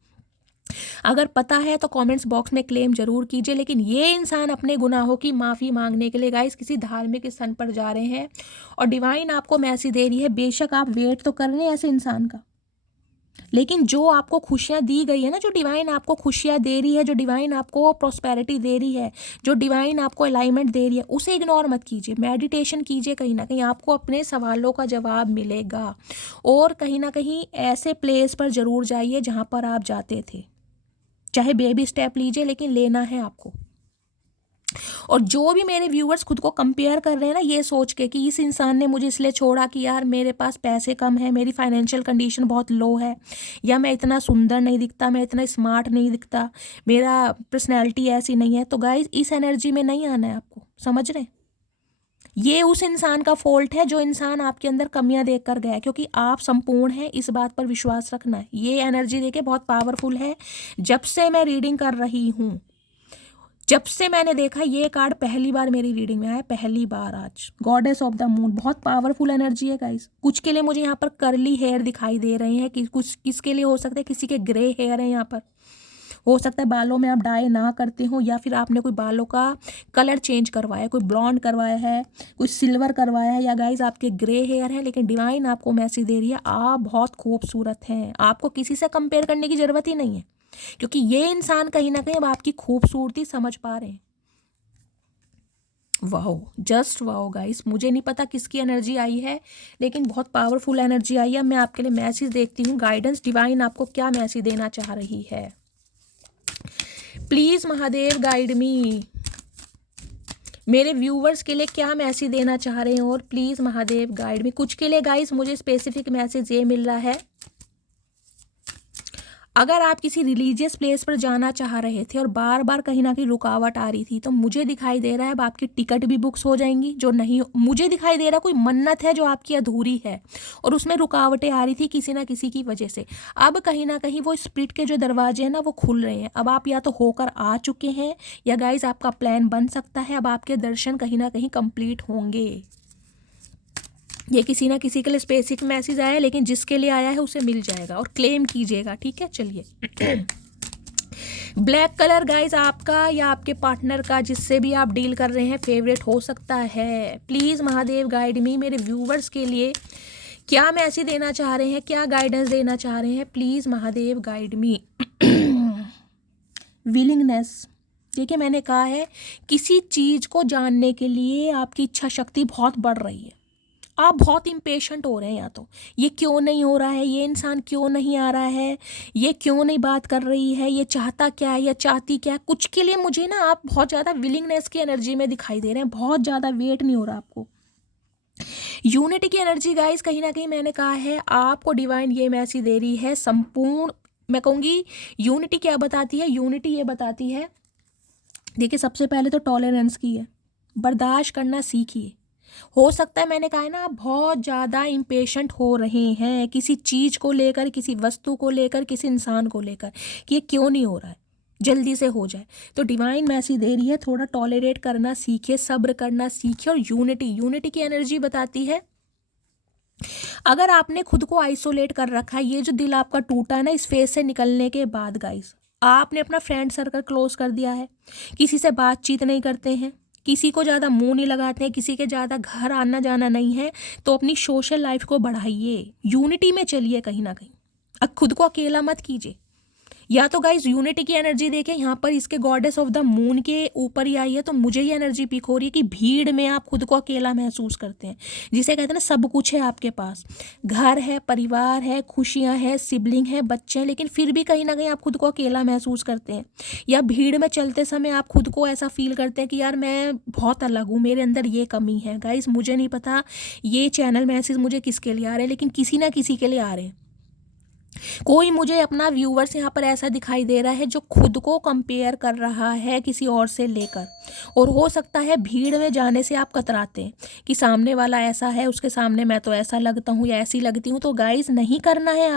अगर पता है तो कमेंट्स बॉक्स में क्लेम जरूर कीजिए। लेकिन ये इंसान अपने गुनाहों की माफ़ी मांगने के लिए गाइस किसी धार्मिक स्थान पर जा रहे हैं, और डिवाइन आपको मैसेज दे रही है, बेशक आप वेट तो कर रहे हैं ऐसे इंसान का, लेकिन जो आपको खुशियाँ दी गई है ना, जो डिवाइन आपको खुशियाँ दे रही है, जो डिवाइन आपको प्रॉस्पेरिटी दे रही है, जो डिवाइन आपको अलाइनमेंट दे रही है, उसे इग्नोर मत कीजिए, मेडिटेशन कीजिए, कहीं ना कहीं आपको अपने सवालों का जवाब मिलेगा। और कहीं ना कहीं ऐसे प्लेस पर ज़रूर जाइए जहाँ पर आप जाते थे, चाहे बेबी स्टेप लीजिए, लेकिन लेना है आपको। और जो भी मेरे व्यूअर्स खुद को कंपेयर कर रहे हैं ना ये सोच के कि इस इंसान ने मुझे इसलिए छोड़ा कि यार मेरे पास पैसे कम है, मेरी फाइनेंशियल कंडीशन बहुत लो है, या मैं इतना सुंदर नहीं दिखता, मैं इतना स्मार्ट नहीं दिखता, मेरा पर्सनैलिटी ऐसी नहीं है, तो गाइज इस एनर्जी में नहीं आना है आपको। समझ रहे? ये उस इंसान का फॉल्ट है जो इंसान आपके अंदर कमियां देख कर गया है, क्योंकि आप संपूर्ण हैं, इस बात पर विश्वास रखना है। ये एनर्जी देखे बहुत पावरफुल है। जब से मैं रीडिंग कर रही हूँ जब से मैंने देखा ये कार्ड पहली बार मेरी रीडिंग में आया, पहली बार आज। गॉडेस ऑफ द मून, बहुत पावरफुल एनर्जी है गाइस। कुछ के लिए मुझे यहाँ पर कर्ली हेयर दिखाई दे रहे हैं कि कुछ किसके लिए हो सकता है किसी के ग्रे हेयर है यहाँ पर। हो सकता है बालों में आप डाई ना करते हो, या फिर आपने कोई बालों का कलर चेंज करवाया, कोई ब्लॉन्ड करवाया है, कोई सिल्वर करवाया है, या गाइज आपके ग्रे हेयर है। लेकिन डिवाइन आपको मैसेज दे रही है आप बहुत खूबसूरत हैं, आपको किसी से कंपेयर करने की ज़रूरत ही नहीं है, क्योंकि ये इंसान कहीं ना कहीं अब आपकी खूबसूरती समझ पा रहे हैं। Wow, just wow guys. मुझे नहीं पता किसकी एनर्जी आई है, लेकिन बहुत पावरफुल एनर्जी आई है। मैं आपके लिए मैसेज देखती हूँ, गाइडेंस डिवाइन आपको क्या मैसेज देना चाह रही है। प्लीज़ महादेव गाइड मी, मेरे व्यूवर्स के लिए क्या मैसेज देना चाह रहे हैं, और प्लीज़ महादेव गाइड मी। कुछ के लिए गाइस मुझे स्पेसिफिक मैसेज ये मिल रहा है, अगर आप किसी रिलीजियस प्लेस पर जाना चाह रहे थे और बार बार कहीं ना कहीं रुकावट आ रही थी, तो मुझे दिखाई दे रहा है अब आपकी टिकट भी बुक्स हो जाएंगी। जो नहीं, मुझे दिखाई दे रहा है कोई मन्नत है जो आपकी अधूरी है और उसमें रुकावटें आ रही थी किसी ना किसी की वजह से। अब कहीं ना कहीं वो स्पिरिट के जो दरवाजे हैं ना वो खुल रहे हैं। अब आप या तो होकर आ चुके हैं, या गाइज आपका प्लान बन सकता है, अब आपके दर्शन कहीं ना कहीं कंप्लीट होंगे। ये किसी ना किसी के लिए स्पेसिफिक मैसेज आया है, लेकिन जिसके लिए आया है उसे मिल जाएगा और क्लेम कीजिएगा, ठीक है। चलिए ब्लैक कलर गाइज आपका या आपके पार्टनर का, जिससे भी आप डील कर रहे हैं, फेवरेट हो सकता है। प्लीज़ महादेव गाइड मी, मेरे व्यूवर्स के लिए क्या मैसेज देना चाह रहे हैं, क्या गाइडेंस देना चाह रहे हैं, please Mahadev guide me. Willingness, देखिए मैंने कहा है किसी चीज़ को जानने के लिए आपकी इच्छा शक्ति बहुत बढ़ रही है। आप बहुत इम्पेशेंट हो रहे हैं, या तो ये क्यों नहीं हो रहा है, ये इंसान क्यों नहीं आ रहा है, ये क्यों नहीं बात कर रही है, ये चाहता क्या है या चाहती क्या है। कुछ के लिए मुझे ना आप बहुत ज़्यादा विलिंगनेस की एनर्जी में दिखाई दे रहे हैं, बहुत ज़्यादा वेट नहीं हो रहा आपको। यूनिटी की एनर्जी गाइस, कहीं ना कहीं मैंने कहा है आपको डिवाइन ये मैसेज दे रही है संपूर्ण। मैं कहूँगी यूनिटी क्या बताती है, यूनिटी ये बताती है, देखिए सबसे पहले तो टॉलरेंस की है, बर्दाश्त करना सीखिए। हो सकता है मैंने कहा है ना आप बहुत ज़्यादा इम्पेशेंट हो रहे हैं किसी चीज़ को लेकर, किसी वस्तु को लेकर, किसी इंसान को लेकर, कि ये क्यों नहीं हो रहा है, जल्दी से हो जाए। तो डिवाइन मैसेज दे रही है थोड़ा टॉलरेट करना सीखिए, सब्र करना सीखिए। और यूनिटी की एनर्जी बताती है अगर आपने खुद को आइसोलेट कर रखा है, ये जो दिल आपका टूटा है ना इस फेज से निकलने के बाद गाइस, आपने अपना फ्रेंड सर्कल क्लोज कर दिया है, किसी से बातचीत नहीं करते हैं, किसी को ज़्यादा मुंह नहीं लगाते हैं, किसी के ज़्यादा घर आना जाना नहीं है, तो अपनी सोशल लाइफ को बढ़ाइए, यूनिटी में चलिए कहीं ना कहीं। अब खुद को अकेला मत कीजिए। या तो गाइज यूनिटी की एनर्जी देखें, यहाँ पर इसके गॉडेस ऑफ द मून के ऊपर ही आई है, तो मुझे ये एनर्जी पिक हो रही है कि भीड़ में आप खुद को अकेला महसूस करते हैं, जिसे कहते हैं ना सब कुछ है आपके पास, घर है, परिवार है, खुशियाँ हैं, सिबलिंग है, बच्चे हैं, लेकिन फिर भी कहीं ना कहीं आप खुद को अकेला महसूस करते हैं। या भीड़ में चलते समय आप खुद को ऐसा फील करते हैं कि यार मैं बहुत अलग हूँ, मेरे अंदर ये कमी है। गाइज मुझे नहीं पता ये चैनल मैसेज मुझे किसके लिए आ रहे हैं, लेकिन किसी ना किसी के लिए आ रहे हैं। कोई मुझे अपना व्यूवर्स यहाँ पर ऐसा दिखाई दे रहा है जो खुद को कंपेयर कर रहा है किसी और से लेकर, और हो सकता है भीड़ में जाने से आप कतराते हैं कि सामने वाला ऐसा है, उसके सामने मैं तो ऐसा लगता हूँ या ऐसी लगती हूँ। तो गाइज नहीं करना है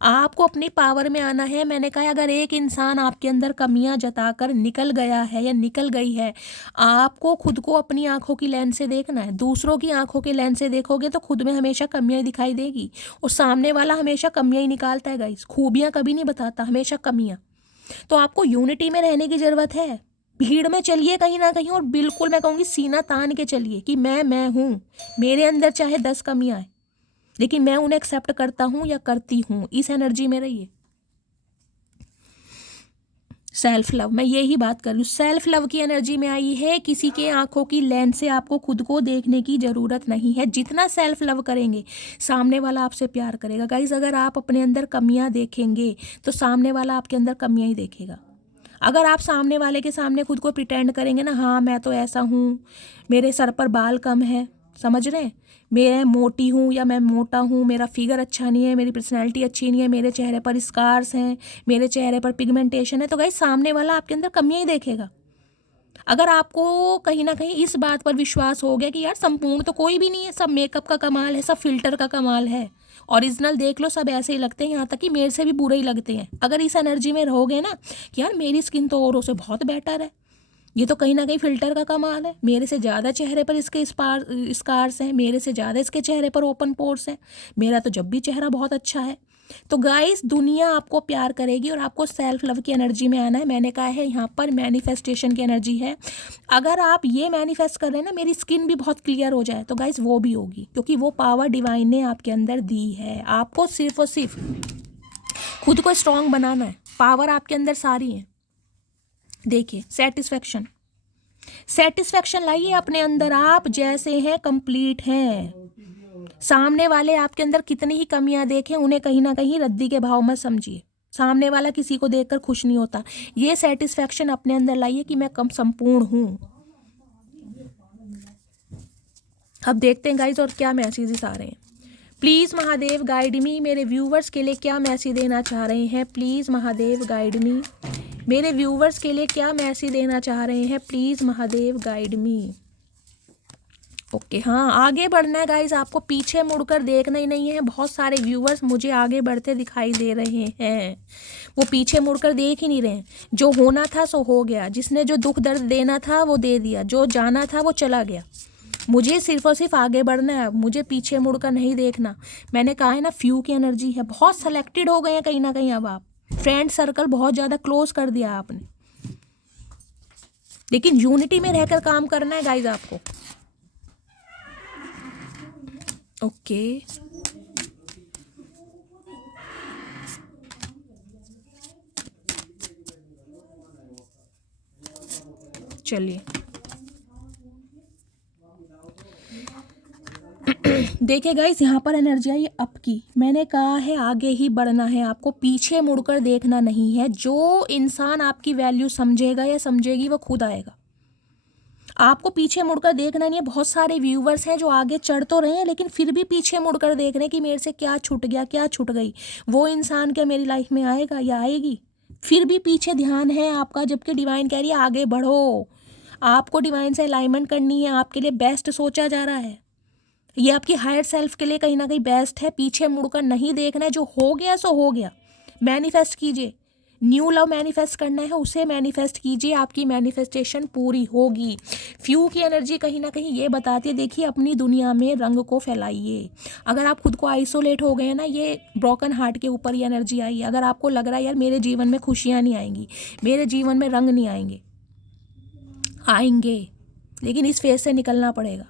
आपको अपनी पावर में आना है। मैंने कहा अगर एक इंसान आपके अंदर कमियां जताकर निकल गया है या निकल गई है, आपको खुद को अपनी आंखों की लेंस से देखना है। दूसरों की आंखों के लेंस से देखोगे तो खुद में हमेशा कमियां दिखाई देगी, और सामने वाला हमेशा कमियां ही निकालता है गाइस, खूबियां कभी नहीं बताता, हमेशा कमियां। तो आपको यूनिटी में रहने की ज़रूरत है, भीड़ में चलिए कहीं ना कहीं, और बिल्कुल मैं कहूँगी सीना तान के चलिए कि मैं हूँ, मेरे अंदर चाहे 10 कमियाँ हैं लेकिन मैं उन्हें एक्सेप्ट करता हूँ या करती हूँ। इस एनर्जी में रहिए। सेल्फ लव, मैं यही बात कर रही हूँ, सेल्फ लव की एनर्जी में आई है। किसी के आंखों की लेंस से आपको खुद को देखने की ज़रूरत नहीं है। जितना सेल्फ लव करेंगे सामने वाला आपसे प्यार करेगा। गाइज अगर आप अपने अंदर कमियां देखेंगे तो सामने वाला आपके अंदर कमियां ही देखेगा। अगर आप सामने वाले के सामने खुद को प्रिटेंड करेंगे ना, हाँ मैं तो ऐसा हूँ, मेरे सर पर बाल कम है, समझ रहे हैं, मैं मोटी हूँ या मैं मोटा हूँ, मेरा फिगर अच्छा नहीं है, मेरी पर्सनैलिटी अच्छी नहीं है, मेरे चेहरे पर स्कार्स हैं, मेरे चेहरे पर पिगमेंटेशन है, तो गाइस सामने वाला आपके अंदर कमियां ही देखेगा। अगर आपको कहीं ना कहीं इस बात पर विश्वास हो गया कि यार संपूर्ण तो कोई भी नहीं है, सब मेकअप का कमाल है, सब फिल्टर का कमाल है, ओरिजिनल देख लो सब ऐसे ही लगते हैं, यहाँ तक कि मेरे से भी बुरे ही लगते हैं, अगर इस एनर्जी में रहोगे ना कि यार मेरी स्किन तो औरों से बहुत बेटर है, ये तो कहीं ना कहीं फिल्टर का कमाल है, मेरे से ज़्यादा चेहरे पर इसके स्कार्स हैं, मेरे से ज़्यादा इसके चेहरे पर ओपन पोर्स हैं, मेरा तो जब भी चेहरा बहुत अच्छा है, तो गाइस दुनिया आपको प्यार करेगी और आपको सेल्फ लव की एनर्जी में आना है। मैंने कहा है यहाँ पर मैनिफेस्टेशन की एनर्जी है। अगर आप ये मैनिफेस्ट कर रहे हैं ना मेरी स्किन भी बहुत क्लियर हो जाए, तो गाइस वो भी होगी, क्योंकि वो पावर डिवाइन ने आपके अंदर दी है। आपको सिर्फ और सिर्फ खुद को स्ट्रांग बनाना है, पावर आपके अंदर सारी है। देखिए सेटिस्फैक्शन लाइए अपने अंदर, आप जैसे हैं कंप्लीट हैं। सामने वाले आपके अंदर कितनी ही कमियां देखें, उन्हें कहीं ना कहीं रद्दी के भाव मत समझिए। सामने वाला किसी को देखकर खुश नहीं होता। ये सेटिस्फैक्शन अपने अंदर लाइए कि मैं कम संपूर्ण हूँ। अब देखते हैं गाइज और क्या मैसेजेस आ रहे हैं। प्लीज़ महादेव गाइड मी, मेरे व्यूवर्स के लिए क्या मैसेज देना चाह रहे हैं। प्लीज़ महादेव गाइड मी, मेरे व्यूवर्स के लिए क्या मैसेज देना चाह रहे हैं। Please Mahadev guide me. Okay हाँ, आगे बढ़ना है गाइज, आपको पीछे मुड़कर देखना ही नहीं है। बहुत सारे व्यूवर्स मुझे आगे बढ़ते दिखाई दे रहे हैं, वो पीछे मुड़कर देख ही नहीं रहे हैं। जो होना था सो हो गया, जिसने जो दुख दर्द देना था वो दे दिया, जो जाना था वो चला गया। मुझे सिर्फ और सिर्फ आगे बढ़ना है, मुझे पीछे मुड़कर नहीं देखना। मैंने कहा है ना फ्यू की एनर्जी है, बहुत सेलेक्टेड हो गए हैं कहीं ना कहीं। अब आप फ्रेंड सर्कल बहुत ज़्यादा क्लोज कर दिया आपने, लेकिन यूनिटी में रहकर काम करना है गाइज आपको। ओके चलिए देखिए गाइस, यहाँ पर एनर्जी आई अप की। मैंने कहा है आगे ही बढ़ना है, आपको पीछे मुड़कर देखना नहीं है। जो इंसान आपकी वैल्यू समझेगा या समझेगी वो खुद आएगा, आपको पीछे मुड़कर देखना नहीं है। बहुत सारे व्यूवर्स हैं जो आगे चढ़ तो रहे हैं लेकिन फिर भी पीछे मुड़कर देख रहे हैं कि मेरे से क्या छूट गया, क्या छूट गई। वो इंसान क्या मेरी लाइफ में आएगा या आएगी? फिर भी पीछे ध्यान है आपका, जबकि डिवाइन कह रही है आगे बढ़ो। आपको डिवाइन से अलाइनमेंट करनी है, आपके लिए बेस्ट सोचा जा रहा है, ये आपकी हायर सेल्फ के लिए कहीं ना कहीं बेस्ट है। पीछे मुड़कर नहीं देखना है, जो हो गया सो हो गया। मैनिफेस्ट कीजिए, न्यू लव मैनिफेस्ट करना है, उसे मैनिफेस्ट कीजिए, आपकी मैनिफेस्टेशन पूरी होगी। फ्यू की एनर्जी कहीं ना कहीं ये बताती है, देखिए अपनी दुनिया में रंग को फैलाइए। अगर आप खुद को आइसोलेट हो गए हैं ना, ये ब्रोकन हार्ट के ऊपर ये एनर्जी आई है। अगर आपको लग रहा है यार मेरे जीवन में खुशियाँ नहीं आएंगी, मेरे जीवन में रंग नहीं आएंगे, आएंगे, लेकिन इस फेज से निकलना पड़ेगा।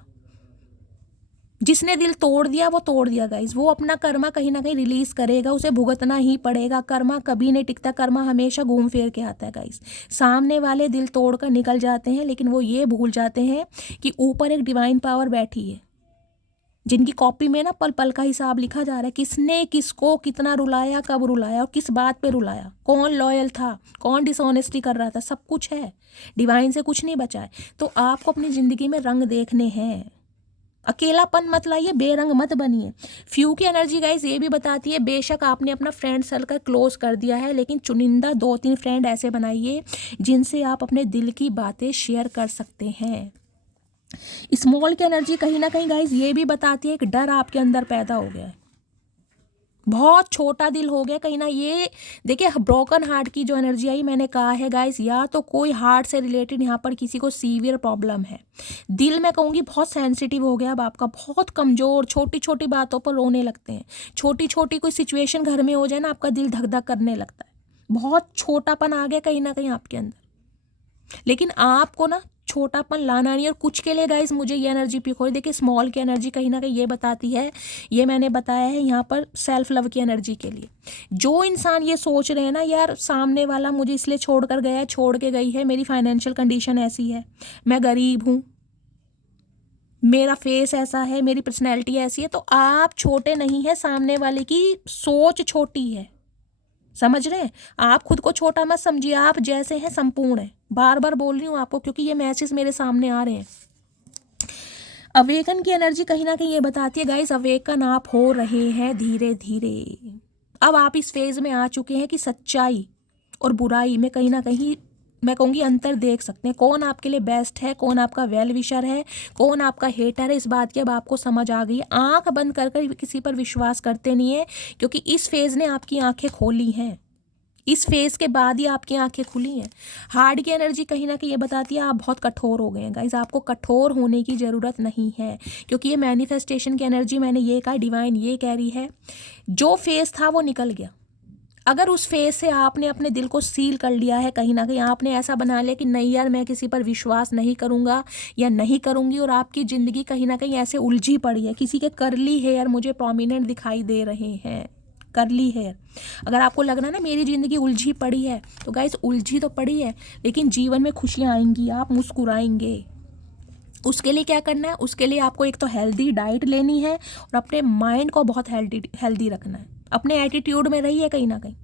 जिसने दिल तोड़ दिया वो तोड़ दिया गाइज, वो अपना कर्मा कहीं ना कहीं रिलीज करेगा, उसे भुगतना ही पड़ेगा। कर्मा कभी नहीं टिकता, कर्मा हमेशा घूम फिर के आता है गाइज। सामने वाले दिल तोड़कर निकल जाते हैं, लेकिन वो ये भूल जाते हैं कि ऊपर एक डिवाइन पावर बैठी है, जिनकी कॉपी में ना पल पल का हिसाब लिखा जा रहा है। किसने किसको कितना रुलाया, कब रुलाया और किस बात पे रुलाया, कौन लॉयल था, कौन डिसऑनेस्टी कर रहा था, सब कुछ है। डिवाइन से कुछ नहीं बचा है। तो आपको अपनी ज़िंदगी में रंग देखने हैं, अकेलापन मत लाइए, बेरंग मत बनिए। फ्यू की एनर्जी गाइस ये भी बताती है, बेशक आपने अपना फ्रेंड सर्कल क्लोज कर दिया है, लेकिन चुनिंदा 2-3 फ्रेंड ऐसे बनाइए जिनसे आप अपने दिल की बातें शेयर कर सकते हैं। स्मॉल की एनर्जी कहीं ना कहीं गाइस ये भी बताती है, एक डर आपके अंदर पैदा हो गया है, बहुत छोटा दिल हो गया कहीं ना। ये देखिए ब्रोकन हार्ट की जो एनर्जी आई, मैंने कहा है गाइस, या तो कोई हार्ट से रिलेटेड यहाँ पर किसी को सीवियर प्रॉब्लम है। दिल मैं कहूँगी बहुत सेंसिटिव हो गया अब आपका, बहुत कमज़ोर, छोटी छोटी बातों पर रोने लगते हैं। छोटी छोटी कोई सिचुएशन घर में हो जाए ना, आपका दिल धक धक करने लगता है। बहुत छोटापन आ गया कहीं ना कहीं आपके अंदर, लेकिन आपको ना छोटापन लाना नहीं। और कुछ के लिए गाइस मुझे ये एनर्जी पिक हो रही, देखिए स्मॉल की एनर्जी कहीं ना कहीं ये बताती है, ये मैंने बताया है यहाँ पर सेल्फ लव की एनर्जी के लिए। जो इंसान ये सोच रहे हैं ना यार सामने वाला मुझे इसलिए छोड़ कर गया है, छोड़ के गई है, मेरी फाइनेंशियल कंडीशन ऐसी है, मैं गरीब हूँ, मेरा फेस ऐसा है, मेरी पर्सनैलिटी ऐसी है, तो आप छोटे नहीं है, सामने वाले की सोच छोटी है। समझ रहे हैं? आप खुद को छोटा मत समझिए, आप जैसे हैं संपूर्ण है। बार बार बोल रही हूँ आपको, क्योंकि ये मैसेज मेरे सामने आ रहे हैं। अवेकन की एनर्जी कहीं ना कहीं ये बताती है गाइस, अवेकन आप हो रहे हैं धीरे धीरे। अब आप इस फेज में आ चुके हैं कि सच्चाई और बुराई में कहीं ना कहीं मैं कहूँगी अंतर देख सकते हैं, कौन आपके लिए बेस्ट है, कौन आपका वेल विशर है, कौन आपका हेटर है। इस बात की अब आपको समझ आ गई है। आंख बंद कर कर किसी पर विश्वास करते नहीं है, क्योंकि इस फेज़ ने आपकी आंखें खोली हैं। इस फेज़ के बाद ही आपकी आंखें खुली हैं। हार्ट की एनर्जी कहीं ना कहीं ये बताती है आप बहुत कठोर हो गए हैं गाइज। आपको कठोर होने की ज़रूरत नहीं है, क्योंकि ये मैनिफेस्टेशन की एनर्जी, मैंने ये कहा, डिवाइन ये कह रही है, जो फेज़ था वो निकल गया। अगर उस फेज से आपने अपने दिल को सील कर लिया है, कहीं ना कहीं आपने ऐसा बना लिया कि नहीं यार मैं किसी पर विश्वास नहीं करूँगा या नहीं करूँगी, और आपकी ज़िंदगी कहीं ना कहीं ऐसे उलझी पड़ी है। किसी के करली हेयर मुझे प्रोमिनेंट दिखाई दे रहे हैं, करली हेयर। अगर आपको लग रहा है ना मेरी ज़िंदगी उलझी पड़ी है, तो गाइस उलझी तो पड़ी है, लेकिन जीवन में खुशियाँ आएंगी, आप मुस्कुराएंगे। उसके लिए क्या करना है? उसके लिए आपको एक तो हेल्दी डाइट लेनी है, और अपने माइंड को बहुत हेल्दी रखना है। अपने एटीट्यूड में रहिए कहीं ना कहीं।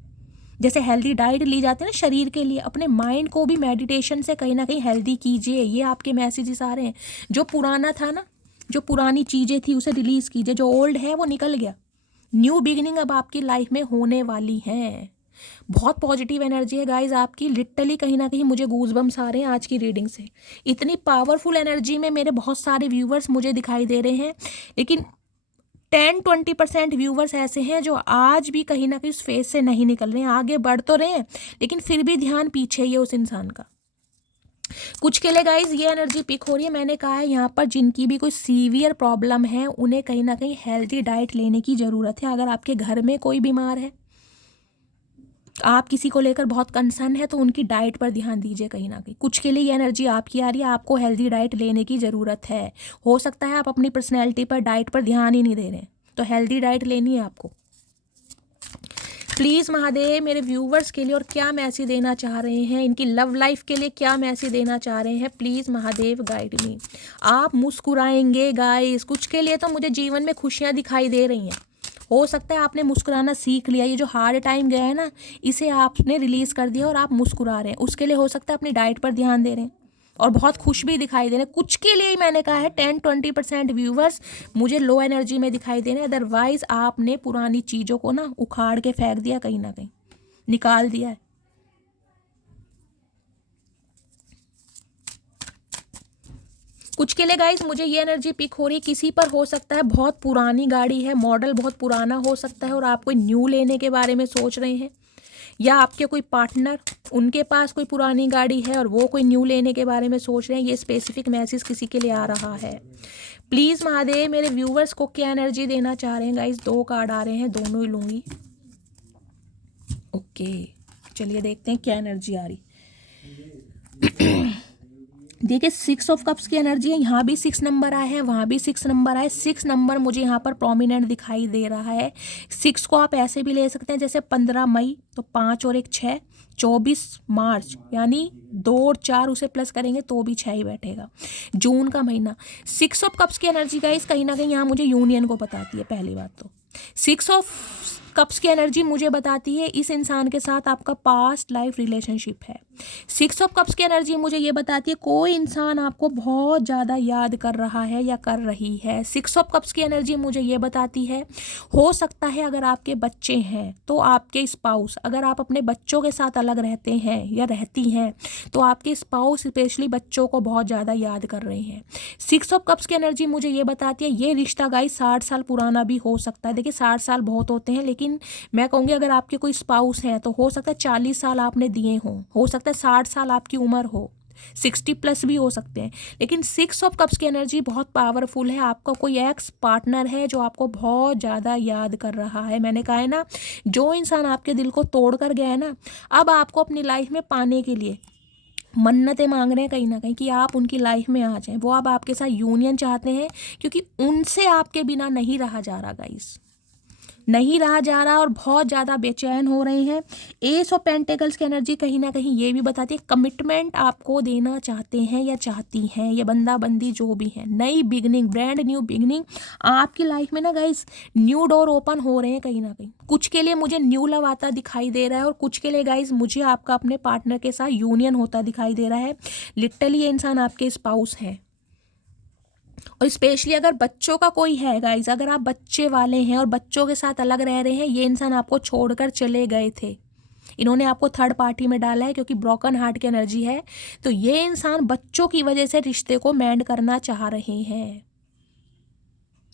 जैसे हेल्दी डाइट ली जाती है ना शरीर के लिए, अपने माइंड को भी मेडिटेशन से कहीं ना कहीं हेल्दी कीजिए। ये आपके मैसेजेस आ रहे हैं। जो पुराना था ना, जो पुरानी चीज़ें थी उसे रिलीज़ कीजिए, जो ओल्ड है वो निकल गया। न्यू बिगिनिंग अब आपकी लाइफ में होने वाली है। बहुत पॉजिटिव एनर्जी है गाइज आपकी। लिटरली कहीं ना कहीं मुझे गूज़बम्स आ रहे हैं आज की रीडिंग से। इतनी पावरफुल एनर्जी में मेरे बहुत सारे व्यूवर्स मुझे दिखाई दे रहे हैं, लेकिन 10-20% व्यूवर्स ऐसे हैं जो आज भी कहीं ना कहीं उस फेज से नहीं निकल रहे हैं। आगे बढ़ तो रहे हैं, लेकिन फिर भी ध्यान पीछे ही है उस इंसान का। कुछ के लिए गाइज ये एनर्जी पिक हो रही है। मैंने कहा है यहाँ पर जिनकी भी कोई सीवियर प्रॉब्लम है, उन्हें कहीं ना कहीं हेल्दी डाइट लेने की ज़रूरत है। अगर आपके घर में कोई बीमार है, आप किसी को लेकर बहुत कंसर्न है, तो उनकी डाइट पर ध्यान दीजिए कहीं ना कहीं। कुछ के लिए ये एनर्जी आपकी आ रही है, आपको हेल्दी डाइट लेने की ज़रूरत है। हो सकता है आप अपनी पर्सनैलिटी पर, डाइट पर ध्यान ही नहीं दे रहे हैं, तो हेल्दी डाइट लेनी है आपको। प्लीज़ महादेव मेरे व्यूवर्स के लिए और क्या मैसेज देना चाह रहे हैं, इनकी लव लाइफ के लिए क्या मैसेज देना चाह रहे हैं, प्लीज़ महादेव गाइड मी। आप मुस्कुराएंगे गाइस। कुछ के लिए तो मुझे जीवन में खुशियाँ दिखाई दे रही हैं। हो सकता है आपने मुस्कुराना सीख लिया, ये जो हार्ड टाइम गया है ना, इसे आपने रिलीज़ कर दिया और आप मुस्कुरा रहे हैं। उसके लिए हो सकता है अपनी डाइट पर ध्यान दे रहे हैं और बहुत खुश भी दिखाई दे रहे हैं। कुछ के लिए ही मैंने कहा है 10-20% व्यूवर्स मुझे लो एनर्जी में दिखाई दे रहे हैं। अदरवाइज आपने पुरानी चीज़ों को ना उखाड़ के फेंक दिया, कहीं ना कहीं निकाल दिया है। कुछ के लिए गाइज मुझे ये एनर्जी पिक हो रही है, किसी पर हो सकता है बहुत पुरानी गाड़ी है, मॉडल बहुत पुराना हो सकता है, और आप कोई न्यू लेने के बारे में सोच रहे हैं, या आपके कोई पार्टनर, उनके पास कोई पुरानी गाड़ी है और वो कोई न्यू लेने के बारे में सोच रहे हैं। ये स्पेसिफिक मैसेज किसी के लिए आ रहा है। प्लीज़ महादेव मेरे व्यूवर्स को क्या एनर्जी देना चाह रहे हैं गाइज। 2 कार्ड आ रहे हैं, दोनों ही लूँगी। ओके चलिए देखते हैं क्या एनर्जी आ रही। देखिए 6 ऑफ कप्स की एनर्जी है। यहाँ भी 6 नंबर आए हैं, वहाँ भी 6 नंबर आए। 6 नंबर मुझे यहाँ पर प्रोमिनेंट दिखाई दे रहा है। 6 को आप ऐसे भी ले सकते हैं जैसे 15 मई, तो 5 और 1 6, 24 मार्च, यानी 2 और 4 उसे प्लस करेंगे तो भी 6 ही बैठेगा। जून का महीना। 6 ऑफ कप्स की एनर्जी गाइस कहीं ना कहीं यहाँ मुझे यूनियन को बताती है। पहली बात तो 6 ऑफ कप्स की एनर्जी मुझे बताती है इस इंसान के साथ आपका पास्ट लाइफ रिलेशनशिप है। 6 ऑफ कप्स की एनर्जी मुझे ये बताती है कोई इंसान आपको बहुत ज़्यादा याद कर रहा है या कर रही है। 6 ऑफ कप्स की एनर्जी मुझे ये बताती है, हो सकता है अगर आपके बच्चे हैं तो आपके स्पाउस, अगर आप अपने बच्चों के साथ अलग रहते हैं या रहती हैं, तो आपके स्पाउस स्पेशली बच्चों को बहुत ज़्यादा याद कर रहे हैं। 6 ऑफ कप्स की एनर्जी मुझे ये बताती है ये रिश्ता गाइस 60 साल पुराना भी हो सकता है। देखिए 60 साल बहुत होते हैं, लेकिन मैं कहूँगी अगर आपके कोई स्पाउस है तो हो सकता है 40 साल आपने दिए हों, हो सकता है 60 साल आपकी उम्र हो, 60 प्लस भी हो सकते हैं। लेकिन 6 ऑफ कप्स की एनर्जी बहुत पावरफुल है। आपका कोई एक्स पार्टनर है जो आपको बहुत ज़्यादा याद कर रहा है। मैंने कहा है ना, जो इंसान आपके दिल को तोड़ कर गया है ना, अब आपको अपनी लाइफ में पाने के लिए मन्नतें मांग रहे हैं कहीं ना कहीं कि आप उनकी लाइफ में आ जाएं। वो अब आपके साथ यूनियन चाहते हैं, क्योंकि उनसे आपके बिना नहीं रहा जा रहा गाइस, नहीं रहा जा रहा, और बहुत ज़्यादा बेचैन हो रहे हैं। एस ऑफ पेंटिकल्स की एनर्जी कहीं ना कहीं ये भी बताती है कमिटमेंट आपको देना चाहते हैं या चाहती हैं, ये बंदा बंदी जो भी है। नई बिगनिंग, ब्रांड न्यू बिगनिंग आपकी लाइफ में ना गाइस, न्यू डोर ओपन हो रहे हैं कहीं ना कहीं। कुछ के लिए मुझे न्यू लव आता दिखाई दे रहा है, और कुछ के लिए गाइस मुझे आपका अपने पार्टनर के साथ यूनियन होता दिखाई दे रहा है। लिटरली ये इंसान आपके स्पाउस हैं, और स्पेशली अगर बच्चों का कोई है गाइज, अगर आप बच्चे वाले हैं और बच्चों के साथ अलग रह रहे हैं, ये इंसान आपको छोड़कर चले गए थे, इन्होंने आपको थर्ड पार्टी में डाला है क्योंकि ब्रोकन हार्ट की एनर्जी है। तो ये इंसान बच्चों की वजह से रिश्ते को मेंड करना चाह रहे हैं।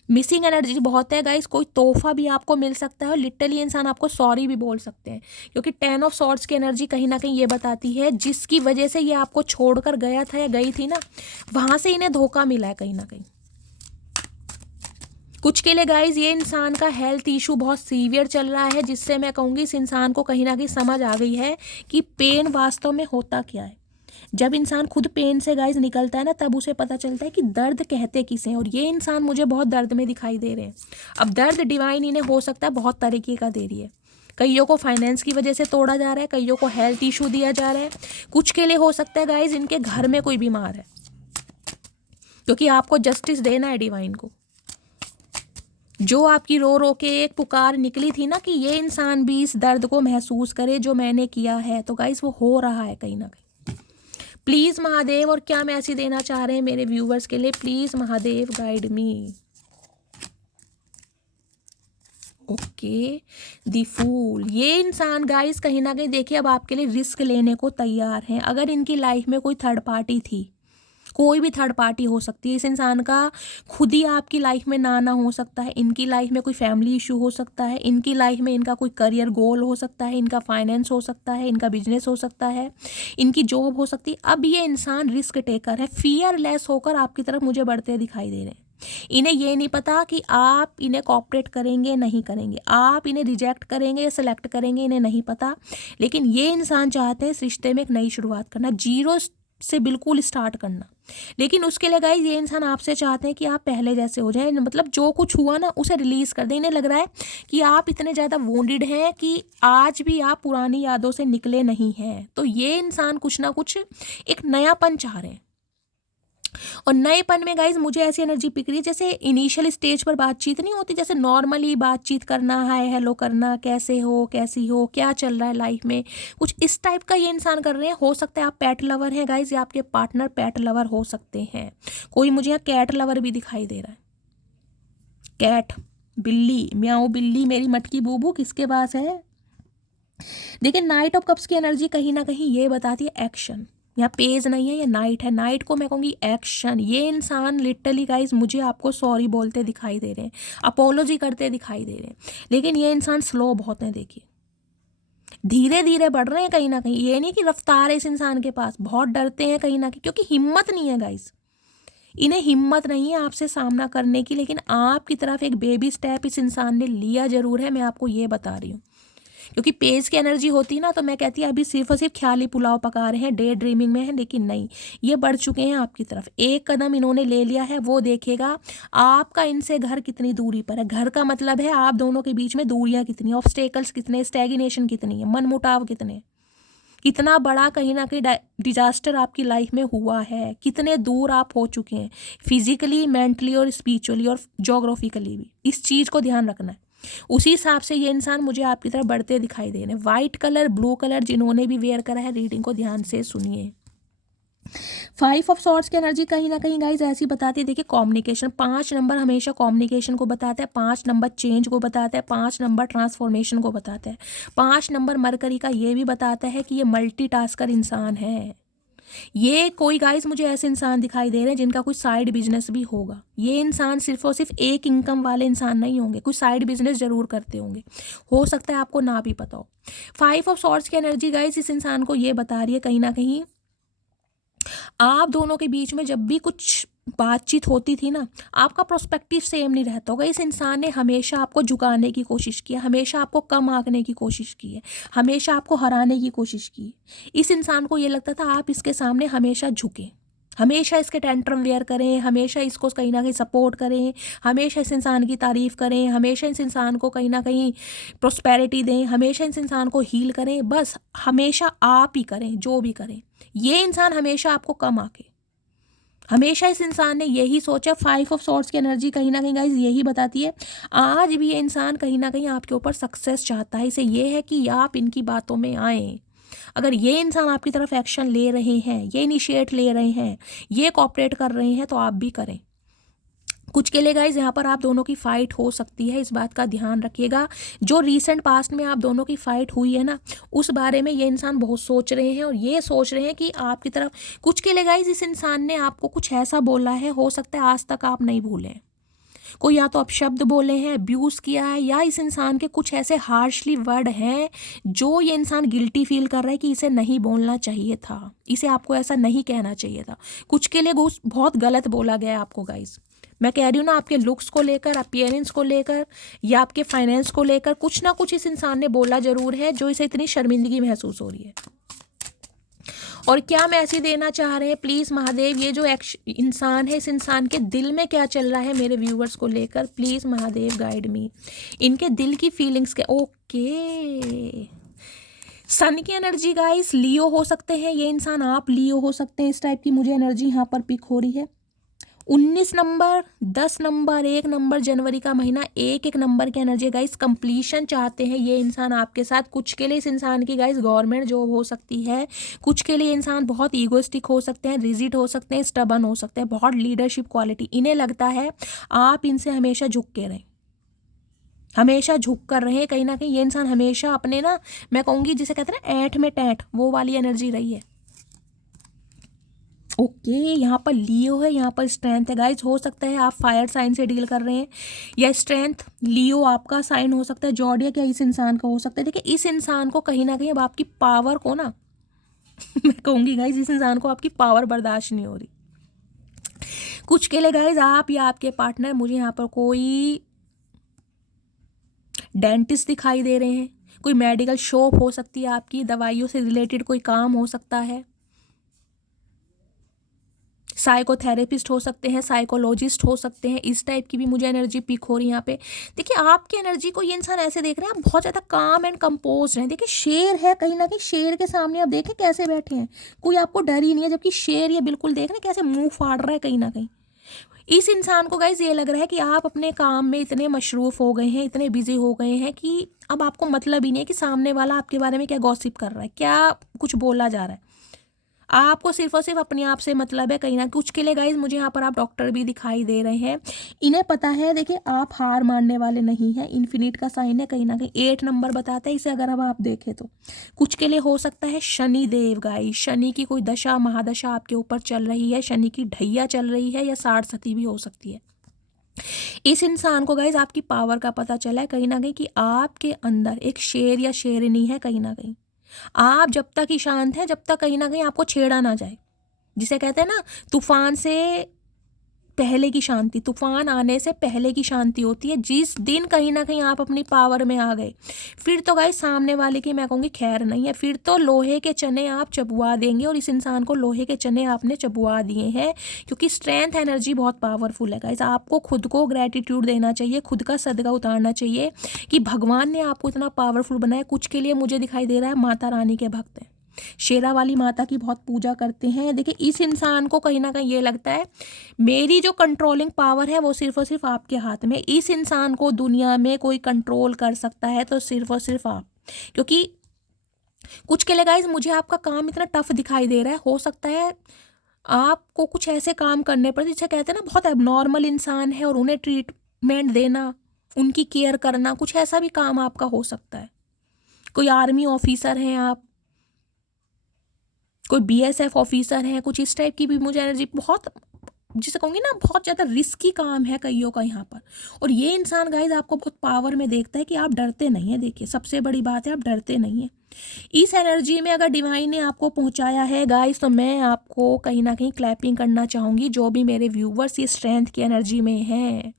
मिसिंग एनर्जी बहुत है गाइस, कोई तोहफा भी आपको मिल सकता है और लिटरली इंसान आपको सॉरी भी बोल सकते हैं, क्योंकि 10 ऑफ सॉर्ड्स की एनर्जी कहीं ना कहीं ये बताती है जिसकी वजह से ये आपको छोड़कर गया था या गई थी ना, वहां से इन्हें धोखा मिला है कहीं ना कहीं। कुछ के लिए गाइज ये इंसान का हेल्थ इशू बहुत सीवियर चल रहा है, जिससे मैं कहूँगी इस इंसान को कहीं ना कहीं समझ आ गई है कि पेन वास्तव में होता क्या है। जब इंसान खुद पेन से गाइज निकलता है ना, तब उसे पता चलता है कि दर्द कहते किसे हैं। और ये इंसान मुझे बहुत दर्द में दिखाई दे रहे हैं। अब दर्द डिवाइन इन्हें हो सकता है बहुत तरीके का दे रही है। कईयों को फाइनेंस की वजह से तोड़ा जा रहा है, कईयों को हेल्थ इशू दिया जा रहा है। कुछ के लिए हो सकता है गाइज इनके घर में कोई बीमार है, क्योंकि आपको जस्टिस देना है डिवाइन को। जो आपकी रो रो के एक पुकार निकली थी ना कि ये इंसान भी इस दर्द को महसूस करे जो मैंने किया है, तो गाइस वो हो रहा है कहीं ना कहीं। प्लीज महादेव, और क्या मैसेज देना चाह रहे हैं मेरे व्यूवर्स के लिए, please Mahadev guide me. Okay, the fool. ये इंसान गाइस कहीं ना कहीं देखिए अब आपके लिए रिस्क लेने को तैयार हैं। अगर इनकी लाइफ में कोई थर्ड पार्टी थी, कोई भी थर्ड पार्टी हो सकती है, इस इंसान का खुद ही आपकी लाइफ में ना हो सकता है। इनकी लाइफ में कोई फैमिली इशू हो सकता है, इनकी लाइफ में इनका कोई करियर गोल हो सकता है, इनका फाइनेंस हो सकता है, इनका बिजनेस हो सकता है, इनकी जॉब हो सकती है। अब ये इंसान रिस्क टेकर है, फियरलेस होकर आपकी तरफ मुझे बढ़ते दिखाई दे रहे हैं। इन्हें ये नहीं पता कि आप इन्हें कॉपरेट करेंगे नहीं करेंगे, आप इन्हें रिजेक्ट करेंगे या सिलेक्ट करेंगे, इन्हें नहीं पता। लेकिन ये इंसान चाहते हैं इस रिश्ते में एक नई शुरुआत करना, जीरो से बिल्कुल स्टार्ट करना। लेकिन उसके लिए गाइस ये इंसान आपसे चाहते हैं कि आप पहले जैसे हो जाएं, मतलब जो कुछ हुआ ना उसे रिलीज कर दें। इन्हें लग रहा है कि आप इतने ज़्यादा वोंडेड हैं कि आज भी आप पुरानी यादों से निकले नहीं हैं। तो ये इंसान कुछ ना कुछ एक नयापन चाह रहे हैं। और नएपन में गाइज मुझे ऐसी एनर्जी पिक रही है जैसे इनिशियल स्टेज पर बातचीत नहीं होती, जैसे नॉर्मली बातचीत करना, हाय हेलो करना, कैसे हो, कैसी हो, क्या चल रहा है लाइफ में, कुछ इस टाइप का ये इंसान कर रहे हैं। हो सकता है आप पेट लवर हैं गाइज, या आपके पार्टनर पेट लवर हो सकते हैं। कोई मुझे यहाँ कैट लवर भी दिखाई दे रहा है। कैट, बिल्ली, म्याऊ बिल्ली मेरी मटकी बूबू किसके पास है। देखिए नाइट ऑफ कप्स की एनर्जी कहीं ना कहीं ये बताती है एक्शन। यहाँ पेज नहीं है, ये नाइट है। नाइट को मैं कहूँगी एक्शन। ये इंसान लिटरली गाइज मुझे आपको सॉरी बोलते दिखाई दे रहे हैं, अपोलॉजी करते दिखाई दे रहे हैं। लेकिन ये इंसान स्लो बहुत है, देखिए धीरे धीरे बढ़ रहे हैं कहीं ना कहीं। ये नहीं कि रफ्तार है इस इंसान के पास, बहुत डरते हैं कहीं ना कहीं, क्योंकि हिम्मत नहीं है गाइज, इन्हें हिम्मत नहीं है आपसे सामना करने की। लेकिन आपकी तरफ एक बेबी स्टेप इस इंसान ने लिया जरूर है, मैं आपको ये बता रही हूँ। क्योंकि पेज की एनर्जी होती है ना, तो मैं कहती हूँ अभी सिर्फ और सिर्फ ख्याली पुलाव पका रहे हैं, डे ड्रीमिंग में है। लेकिन नहीं, ये बढ़ चुके हैं आपकी तरफ। एक कदम इन्होंने ले लिया है, वो देखेगा आपका इनसे घर कितनी दूरी पर है। घर का मतलब है आप दोनों के बीच में दूरियां कितनी, ऑब्स्टेकल्स कितने, स्टैग्नेशन कितनी है, मनमुटाव कितने, कितना बड़ा कहीं ना कहीं डिजास्टर आपकी लाइफ में हुआ है, कितने दूर आप हो चुके हैं फिजिकली, मेंटली और स्पिरिचुअली और जोग्राफिकली भी। इस चीज़ को ध्यान रखना है। उसी हिसाब से ये इंसान मुझे आपकी तरफ बढ़ते दिखाई दे रहे हैं। वाइट कलर, ब्लू कलर जिन्होंने भी वेयर करा है, रीडिंग को ध्यान से सुनिए। 5 ऑफ सॉर्ड्स की एनर्जी कहीं ना कहीं गाइज ऐसी बताती है, देखिए कम्युनिकेशन। 5 नंबर हमेशा कम्युनिकेशन को बताता है, 5 नंबर चेंज को बताता है, 5 नंबर ट्रांसफॉर्मेशन को बताता है, 5 नंबर मरकरी का ये भी बताता है कि ये मल्टीटास्कर इंसान है। ये कोई गाइस मुझे ऐसे इंसान दिखाई दे रहे हैं जिनका कोई साइड बिजनेस भी होगा। ये इंसान सिर्फ और सिर्फ एक इनकम वाले इंसान नहीं होंगे, कोई साइड बिजनेस जरूर करते होंगे, हो सकता है आपको ना भी पता हो। 5 ऑफ सॉर्ड्स की एनर्जी गाइस इस इंसान को ये बता रही है कहीं ना कहीं आप दोनों के बीच में जब भी कुछ बातचीत होती थी ना, आपका प्रोस्पेक्टिव सेम नहीं रहता होगा। इस इंसान ने हमेशा आपको झुकाने की कोशिश की है, हमेशा आपको कम आंकने की कोशिश की है, हमेशा आपको हराने की कोशिश की है। इस इंसान को ये लगता था आप इसके सामने हमेशा झुकें, हमेशा इसके टेंट्रम वेयर करें, हमेशा इसको कहीं ना कहीं सपोर्ट करें, हमेशा इस इंसान की तारीफ करें, हमेशा इस इंसान को कहीं ना कहीं प्रोस्पेरिटी दें, हमेशा इस इंसान को हील करें, बस हमेशा आप ही करें जो भी करें। ये इंसान हमेशा आपको कम आके, हमेशा इस इंसान ने यही सोचा। 5 ऑफ सॉर्ड्स की एनर्जी कहीं ना कहीं गाइज यही बताती है आज भी ये इंसान कहीं ना कहीं आपके ऊपर सक्सेस चाहता है। इसे ये है कि आप इनकी बातों में आएँ। अगर ये इंसान आपकी तरफ एक्शन ले रहे हैं, ये इनिशिएट ले रहे हैं, ये कॉपरेट कर रहे हैं, तो आप भी करें। कुछ के लिए गाइज यहाँ पर आप दोनों की फाइट हो सकती है, इस बात का ध्यान रखिएगा। जो रीसेंट पास्ट में आप दोनों की फाइट हुई है ना, उस बारे में ये इंसान बहुत सोच रहे हैं और ये सोच रहे हैं कि आपकी तरफ। कुछ के लिए गाइज इस इंसान ने आपको कुछ ऐसा बोला है, हो सकता है आज तक आप नहीं भूलें। कोई या तो अपशब्द बोले हैं, अब्यूज़ किया है, या इस इंसान के कुछ ऐसे हार्शली वर्ड हैं जो ये इंसान गिल्टी फील कर रहा है कि इसे नहीं बोलना चाहिए था, इसे आपको ऐसा नहीं कहना चाहिए था। कुछ के लिए बहुत गलत बोला गया है आपको गाइज। मैं कह रही हूँ ना, आपके लुक्स को लेकर, अपीयरेंस को लेकर, या आपके फाइनेंस को लेकर कुछ ना कुछ इस इंसान ने बोला जरूर है, जो इसे इतनी शर्मिंदगी महसूस हो रही है। और क्या मैसेज देना चाह रहे हैं प्लीज़ महादेव, ये जो इंसान है, इस इंसान के दिल में क्या चल रहा है मेरे व्यूवर्स को लेकर, प्लीज़ महादेव गाइड मी। इनके दिल की फीलिंग्स क्या। ओके, सन की एनर्जी गाइस, लियो हो सकते हैं ये इंसान, आप लियो हो सकते हैं, इस टाइप की मुझे एनर्जी यहाँ पर पिक हो रही है। 19 नंबर, 10 नंबर, 1 नंबर, जनवरी का महीना, एक नंबर की एनर्जी गाइस। कंप्लीशन चाहते हैं ये इंसान आपके साथ। कुछ के लिए इस इंसान की गाइस गवर्नमेंट जॉब हो सकती है। कुछ के लिए इंसान बहुत ईगोइस्टिक हो सकते हैं, रिजिड हो सकते हैं, स्टबन हो सकते हैं, बहुत लीडरशिप क्वालिटी। इन्हें लगता है आप इनसे हमेशा झुक के रहें, हमेशा झुक कर रहे हैं। कहीं ना कहीं ये इंसान हमेशा अपने ना, मैं कहूँगी जिसे कहते हैं ना ऐंठ में टैंठ, वो वाली एनर्जी रही है। ओके, यहाँ पर लियो है, यहाँ पर स्ट्रेंथ है गाइज। हो सकता है आप फायर साइन से डील कर रहे हैं, या स्ट्रेंथ लियो आपका साइन हो सकता है, जॉडिया क्या इस इंसान का हो सकता है। देखिए इस इंसान को कहीं ना कहीं अब आपकी पावर को ना मैं कहूँगी गाइज, इस इंसान को आपकी पावर बर्दाश्त नहीं हो रही। कुछ के लिए गाइज आप या आपके पार्टनर, मुझे यहाँ पर कोई डेंटिस्ट दिखाई दे रहे हैं, कोई मेडिकल शॉप हो सकती है आपकी, दवाइयों से रिलेटेड कोई काम हो सकता है, साइकोथेरेपिस्ट हो सकते हैं, साइकोलॉजिस्ट हो सकते हैं, इस टाइप की भी मुझे एनर्जी पिक हो रही है यहाँ पे। देखिए आपकी एनर्जी को ये इंसान ऐसे देख रहे हैं, आप बहुत ज़्यादा काम एंड कंपोज हैं। देखिए शेर है, कहीं ना कहीं शेर के सामने आप देखें कैसे बैठे हैं, कोई आपको डर ही नहीं है, जबकि शेर ये बिल्कुल देख रहे हैं कैसे मुंह फाड़ रहा है। कहीं ना कहीं इस इंसान को गाइज ये लग रहा है कि आप अपने काम में इतने मशरूफ हो गए हैं, इतने बिजी हो गए हैं कि अब आपको मतलब ही नहीं है कि सामने वाला आपके बारे में क्या गॉसिप कर रहा है, क्या कुछ बोला जा रहा है। आपको सिर्फ और सिर्फ अपने आप से मतलब है। कहीं ना कुछ के लिए गाइज मुझे यहाँ पर आप डॉक्टर भी दिखाई दे रहे हैं, इन्हें पता है देखिए आप हार मानने वाले नहीं हैं। इन्फिनिट का साइन है, कहीं ना कहीं 8 नंबर बताता है इसे, अगर अब आप देखें तो। कुछ के लिए हो सकता है शनि देव गाइज, शनि की कोई दशा महादशा आपके ऊपर चल रही है, शनि की ढैया चल रही है, या 60 सती भी हो सकती है। इस इंसान को गाइज आपकी पावर का पता चला है कहीं ना कहीं, कि आपके अंदर एक शेर या शेरनी है। कहीं ना कहीं आप जब तक ही शांत हैं, जब तक कहीं ना कहीं आपको छेड़ा ना जाए, जिसे कहते हैं ना तूफान से पहले की शांति, तूफान आने से पहले की शांति होती है। जिस दिन कहीं ना कहीं आप अपनी पावर में आ गए, फिर तो गाइस सामने वाले की मैं कहूँगी खैर नहीं है, फिर तो लोहे के चने आप चबुआ देंगे। और इस इंसान को लोहे के चने आपने चबुआ दिए हैं, क्योंकि स्ट्रेंथ एनर्जी बहुत पावरफुल है गाइस। आपको खुद को ग्रेटिट्यूड देना चाहिए, खुद का सदका उतारना चाहिए कि भगवान ने आपको इतना पावरफुल बनाया। कुछ के लिए मुझे दिखाई दे रहा है माता रानी के भक्त हैं, शेरा वाली माता की बहुत पूजा करते हैं। देखिए इस इंसान को कहीं ना कहीं ये लगता है मेरी जो कंट्रोलिंग पावर है वो सिर्फ और सिर्फ आपके हाथ में। इस इंसान को दुनिया में कोई कंट्रोल कर सकता है तो सिर्फ और सिर्फ आप। क्योंकि कुछ के लिए गाइस मुझे आपका काम इतना टफ दिखाई दे रहा है, हो सकता है आपको कुछ ऐसे काम करने पड़े जिसे कहते हैं ना बहुत एबनॉर्मल इंसान है, और उन्हें ट्रीटमेंट देना, उनकी केयर करना, कुछ ऐसा भी काम आपका हो सकता है। कोई आर्मी ऑफिसर हैं आप, कोई बीएसएफ ऑफिसर है, कुछ इस टाइप की भी मुझे एनर्जी, बहुत जिसे कहूँगी ना बहुत ज़्यादा रिस्की काम है कईयों का यहाँ पर। और ये इंसान गाइज आपको बहुत पावर में देखता है कि आप डरते नहीं हैं। देखिए सबसे बड़ी बात है आप डरते नहीं हैं। इस एनर्जी में अगर डिवाइन ने आपको पहुँचाया है गाइज, तो मैं आपको कहीं ना कहीं क्लैपिंग करना चाहूँगी। जो भी मेरे व्यूवर्स ये स्ट्रेंथ की एनर्जी में हैं,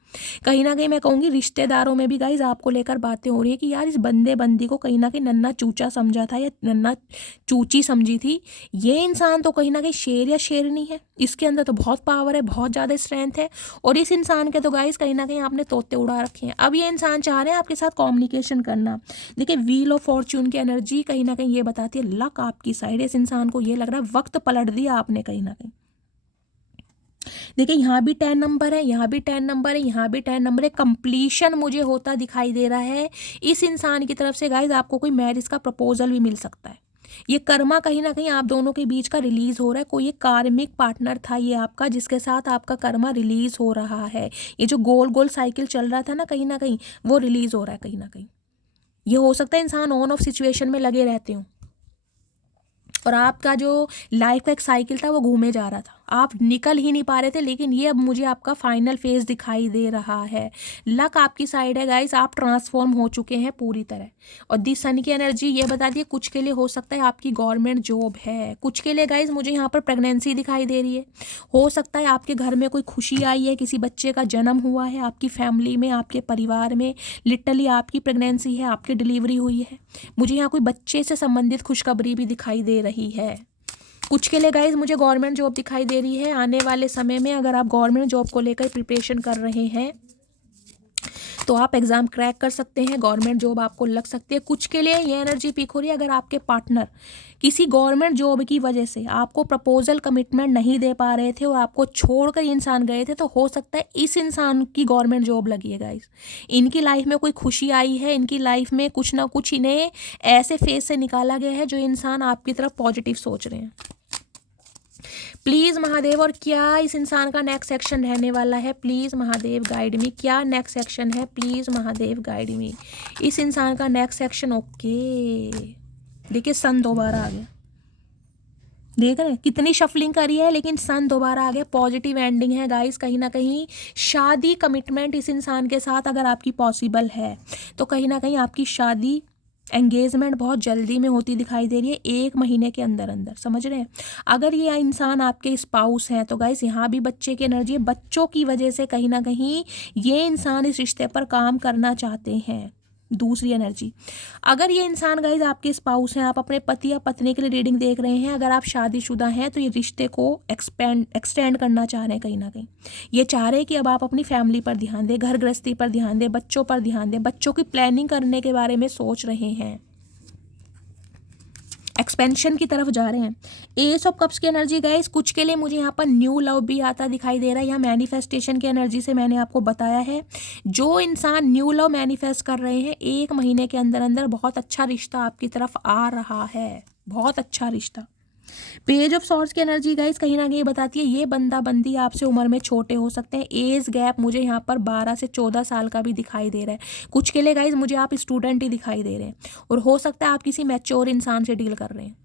कहीं ना कहीं मैं कहूँगी रिश्तेदारों में भी गाइज आपको लेकर बातें हो रही है कि यार इस बंदे बंदी को कहीं ना कहीं नन्ना चूचा समझा था या नन्ना चूची समझी थी। ये इंसान तो कहीं ना कहीं शेर या शेरनी है, इसके अंदर तो बहुत पावर है, बहुत ज़्यादा स्ट्रेंथ है। और इस इंसान के तो गाइज कहीं ना कहीं आपने तोते उड़ा रखे हैं। अब ये इंसान चाह रहे हैं आपके साथ कम्युनिकेशन करना। देखिए व्हील ऑफ फॉर्च्यून की एनर्जी कहीं ना कहीं ये बताती है लक आपकी साइड है। इस इंसान को ये लग रहा है वक्त पलट दिया आपने कहीं ना कहीं। देखिए यहाँ भी 10 नंबर है, यहाँ भी 10 नंबर है, यहाँ भी 10 नंबर है। कंप्लीशन मुझे होता दिखाई दे रहा है। इस इंसान की तरफ से गाइज आपको कोई मैरिज का प्रपोजल भी मिल सकता है। ये कर्मा कहीं ना कहीं आप दोनों के बीच का रिलीज हो रहा है। कोई एक कार्मिक पार्टनर था ये आपका, जिसके साथ आपका कर्मा रिलीज हो रहा है। ये जो गोल गोल साइकिल चल रहा था ना कहीं वो रिलीज हो रहा है कहीं ना कहीं। ये हो सकता है इंसान ऑन ऑफ सिचुएशन में लगे रहते हो और आपका जो लाइफ का एक साइकिल था वो घूमे जा रहा था, आप निकल ही नहीं पा रहे थे। लेकिन ये अब मुझे आपका फाइनल फेज दिखाई दे रहा है। लक आपकी साइड है गाइस, आप ट्रांसफॉर्म हो चुके हैं पूरी तरह। और दी सन की एनर्जी ये बता दी, कुछ के लिए हो सकता है आपकी गवर्नमेंट जॉब है, कुछ के लिए गाइस मुझे यहाँ पर प्रेगनेंसी दिखाई दे रही है। हो सकता है आपके घर में कोई खुशी आई है, किसी बच्चे का जन्म हुआ है, आपकी फैमिली में, आपके परिवार में लिटरली आपकी प्रेगनेंसी है, आपकी डिलीवरी हुई है। मुझे यहाँ कोई बच्चे से संबंधित खुशखबरी भी दिखाई दे रही है। कुछ के लिए गाइज मुझे गवर्नमेंट जॉब दिखाई दे रही है आने वाले समय में। अगर आप गवर्नमेंट जॉब को लेकर प्रिपरेशन कर रहे हैं तो आप एग्ज़ाम क्रैक कर सकते हैं, गवर्नमेंट जॉब आपको लग सकती है। कुछ के लिए ये एनर्जी पिक हो रही है, अगर आपके पार्टनर किसी गवर्नमेंट जॉब की वजह से आपको प्रपोजल कमिटमेंट नहीं दे पा रहे थे और आपको छोड़कर इंसान गए थे, तो हो सकता है इस इंसान की गवर्नमेंट जॉब लगी है गाइस। इनकी लाइफ में कोई खुशी आई है, इनकी लाइफ में कुछ ना कुछ इन्हें ऐसे फेज से निकाला गया है जो इंसान आपकी तरफ पॉजिटिव सोच रहे हैं। प्लीज़ महादेव, और क्या इस इंसान का नेक्स्ट सेक्शन रहने वाला है? प्लीज़ महादेव गाइड मी, क्या नेक्स्ट सेक्शन है? प्लीज़ महादेव गाइड मी, इस इंसान का नेक्स्ट सेक्शन। ओके देखिए सन दोबारा आ गया, देख रहे हैं कितनी शफलिंग करी है, लेकिन सन दोबारा आ गया। पॉजिटिव एंडिंग है गाइस। कहीं ना कहीं शादी कमिटमेंट इस इंसान के साथ अगर आपकी पॉसिबल है तो कहीं ना कहीं आपकी शादी एंगेजमेंट बहुत जल्दी में होती दिखाई दे रही है, 1 महीने के अंदर अंदर, समझ रहे हैं। अगर ये इंसान आपके स्पाउस हैं तो गाइस यहाँ भी बच्चे की एनर्जी है। बच्चों की वजह से कहीं ना कहीं ये इंसान इस रिश्ते पर काम करना चाहते हैं। दूसरी एनर्जी, अगर ये इंसान गाइज आपके स्पाउस हैं, आप अपने पति या पत्नी के लिए रीडिंग देख रहे हैं, अगर आप शादीशुदा हैं तो ये रिश्ते को एक्सटेंड करना चाह रहे हैं। कहीं ना कहीं ये चाह रहे हैं कि अब आप अपनी फैमिली पर ध्यान दें, घर गृहस्थी पर ध्यान दें, बच्चों पर ध्यान दें, बच्चों की प्लानिंग करने के बारे में सोच रहे हैं, एक्सपेंशन की तरफ जा रहे हैं। एस ऑफ कप्स की एनर्जी गाइस, कुछ के लिए मुझे यहाँ पर न्यू लव भी आता दिखाई दे रहा है। यहाँ मैनिफेस्टेशन की एनर्जी से मैंने आपको बताया है, जो इंसान न्यू लव मैनिफेस्ट कर रहे हैं 1 महीने के अंदर अंदर बहुत अच्छा रिश्ता आपकी तरफ आ रहा है, बहुत अच्छा रिश्ता। पेज ऑफ सॉर्ड्स की एनर्जी गाइस कहीं ना कहीं बताती है ये बंदा बंदी आपसे उम्र में छोटे हो सकते हैं। एज गैप मुझे यहाँ पर 12 से 14 साल का भी दिखाई दे रहा है। कुछ के लिए गाइस मुझे आप स्टूडेंट ही दिखाई दे रहे हैं, और हो सकता है आप किसी मैच्योर इंसान से डील कर रहे हैं,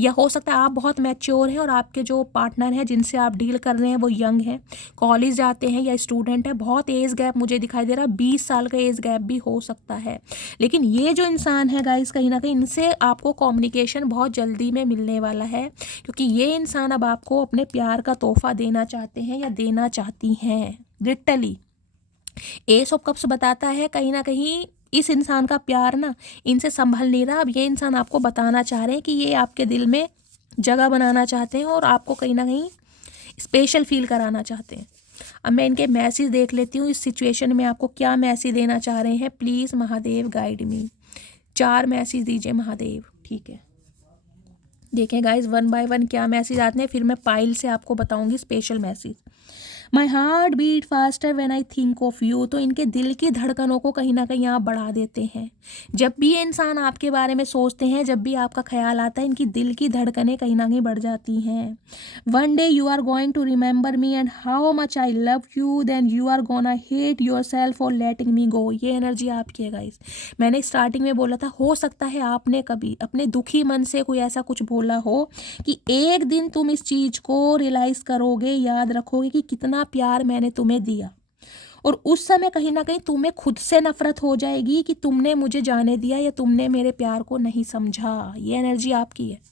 या हो सकता है आप बहुत मैच्योर हैं और आपके जो पार्टनर हैं जिनसे आप डील कर रहे हैं वो यंग हैं, कॉलेज जाते हैं या स्टूडेंट है। बहुत एज गैप मुझे दिखाई दे रहा है, 20 साल का एज गैप भी हो सकता है। लेकिन ये जो इंसान है गाइस कहीं ना कहीं इनसे आपको कम्युनिकेशन बहुत जल्दी में मिलने वाला है, क्योंकि ये इंसान अब आपको अपने प्यार का तोहफा देना चाहते हैं या देना चाहती हैं। लिटरली एस ऑफ कप्स बताता है कहीं ना कहीं इस इंसान का प्यार ना इनसे संभल नहीं रहा। अब ये इंसान आपको बताना चाह रहे हैं कि ये आपके दिल में जगह बनाना चाहते हैं और आपको कहीं ना कहीं स्पेशल फील कराना चाहते हैं। अब मैं इनके मैसेज देख लेती हूँ, इस सिचुएशन में आपको क्या मैसेज देना चाह रहे हैं। Please Mahadev guide me, 4 message दीजिए महादेव। ठीक है, देखें गाइज 1 बाय 1 क्या मैसेज आते हैं, फिर मैं पाइल से आपको बताऊंगी special message. My heart beat faster when I think of you, तो इनके दिल की धड़कनों को कहीं ना कहीं आप बढ़ा देते हैं। जब भी ये इंसान आपके बारे में सोचते हैं, जब भी आपका ख्याल आता है, इनकी दिल की धड़कनें कहीं ना कहीं बढ़ जाती हैं। One day you are going to remember me and how much I love you, then you are gonna hate yourself for letting me go. ये एनर्जी आपकी है गाइस। मैंने स्टार्टिंग में बोला था, हो सकता है आपने कभी अपने दुखी मन से कोई ऐसा कुछ बोला हो कि एक दिन तुम इस चीज़ को रियलाइज़ करोगे, याद रखोगे कि कितना प्यार मैंने तुम्हें दिया, और उस समय कहीं ना कहीं तुम्हें खुद से नफरत हो जाएगी कि तुमने मुझे जाने दिया या तुमने मेरे प्यार को नहीं समझा। ये एनर्जी आपकी है।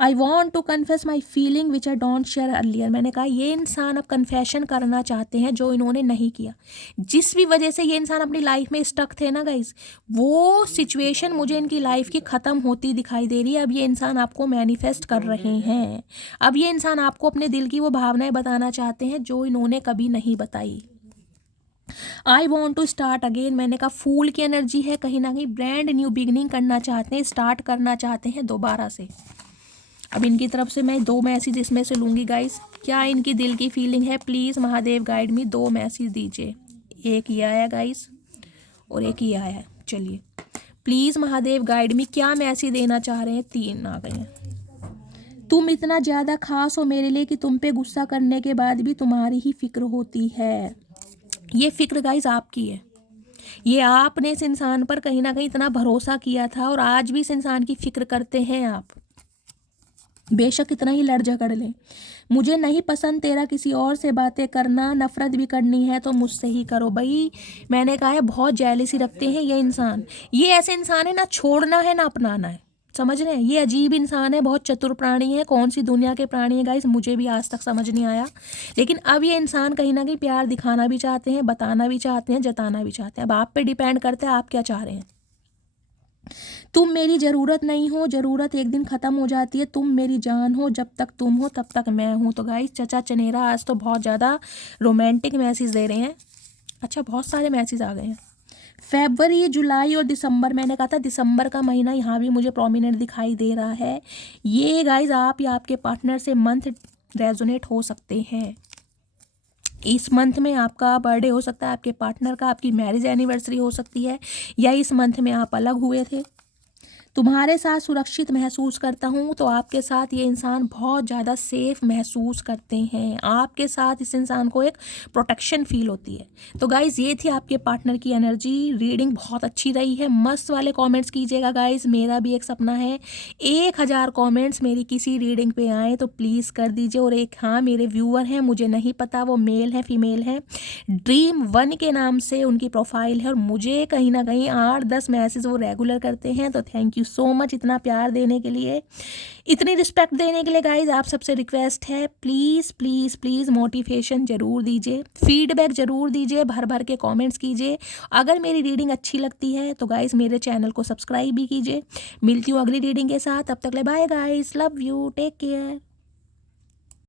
I want to confess my feeling which I don't share earlier. मैंने कहा ये इंसान अब कन्फेशन करना चाहते हैं जो इन्होंने नहीं किया। जिस भी वजह से ये इंसान अपनी लाइफ में स्टक थे ना गाइस, वो सिचुएशन मुझे इनकी लाइफ की ख़त्म होती दिखाई दे रही है। अब ये इंसान आपको मैनिफेस्ट कर रहे हैं, अब ये इंसान आपको अपने दिल की वो भावनाएं बताना चाहते हैं जो इन्होंने कभी नहीं बताई। I want to start again, मैंने कहा फूल की एनर्जी है, कहीं ना कहीं ब्रांड न्यू बिगनिंग करना चाहते हैं, स्टार्ट करना चाहते हैं दोबारा से। अब इनकी तरफ से मैं 2 मैसेज इसमें से लूँगी गाइस, क्या इनकी दिल की फीलिंग है। Please Mahadev guide me, 2 message दीजिए। एक ये आया गाइस और एक ये आया, चलिए प्लीज़ महादेव गाइड मी, क्या मैसेज देना चाह रहे हैं? 3 आ गए हैं। तुम इतना ज़्यादा खास हो मेरे लिए कि तुम पे गुस्सा करने के बाद भी तुम्हारी ही फिक्र होती है। ये फिक्र गाइज आपकी है। ये आपने इस इंसान पर कहीं ना कहीं इतना भरोसा किया था और आज भी इस इंसान की फिक्र करते हैं आप। बेशक इतना ही लड़ झगड़ लें। मुझे नहीं पसंद तेरा किसी और से बातें करना, नफरत भी करनी है तो मुझसे ही करो। भाई मैंने कहा है बहुत जेलसी रखते हैं ये इंसान। ये ऐसे इंसान है ना छोड़ना है ना अपनाना है, समझ रहे हैं? ये अजीब इंसान है, बहुत चतुर प्राणी है। कौन सी दुनिया के प्राणी है गाइस, मुझे भी आज तक समझ नहीं आया। लेकिन अब ये इंसान कहीं ना कहीं प्यार दिखाना भी चाहते हैं, बताना भी चाहते हैं, जताना भी चाहते हैं। अब आप पे डिपेंड करता है आप क्या चाह रहे हैं। तुम मेरी ज़रूरत नहीं हो, ज़रूरत एक दिन ख़त्म हो जाती है। तुम मेरी जान हो, जब तक तुम हो तब तक मैं हूँ। तो गाइस चचा चनेरा आज तो बहुत ज़्यादा रोमांटिक मैसेज दे रहे हैं। अच्छा बहुत सारे मैसेज आ गए हैं। फरवरी, जुलाई और दिसंबर, मैंने कहा था दिसंबर का महीना यहाँ भी मुझे प्रोमिनेंट दिखाई दे रहा है। ये गाइज आप या आपके पार्टनर से मंथ रेजोनेट हो सकते हैं। इस मंथ में आपका बर्थडे हो सकता है, आपके पार्टनर का, आपकी मैरिज एनिवर्सरी हो सकती है, या इस मंथ में आप अलग हुए थे। तुम्हारे साथ सुरक्षित महसूस करता हूँ, तो आपके साथ ये इंसान बहुत ज़्यादा सेफ महसूस करते हैं। आपके साथ इस इंसान को एक प्रोटेक्शन फील होती है। तो गाइज़ ये थी आपके पार्टनर की एनर्जी। रीडिंग बहुत अच्छी रही है। मस्त वाले कमेंट्स कीजिएगा गाइज़। मेरा भी एक सपना है 1000 कमेंट्स मेरी किसी रीडिंग पे आए तो प्लीज़ कर दीजिए। और एक हाँ मेरे व्यूअर हैं, मुझे नहीं पता वो मेल हैं फीमेल हैं, Dream1 के नाम से उनकी प्रोफाइल है और मुझे कहीं ना कहीं 8-10 मैसेज वो रेगुलर करते हैं। तो थैंक यू सो मच इतना प्यार देने के लिए, इतनी रिस्पेक्ट देने के लिए गाइज। आप सबसे रिक्वेस्ट है प्लीज़ प्लीज़ प्लीज़ मोटिवेशन ज़रूर दीजिए, फीडबैक ज़रूर दीजिए, भर भर के कमेंट्स कीजिए। अगर मेरी रीडिंग अच्छी लगती है तो गाइज मेरे चैनल को सब्सक्राइब भी कीजिए। मिलती हूँ अगली रीडिंग के साथ, तब तक ले bye guys, love you, take care.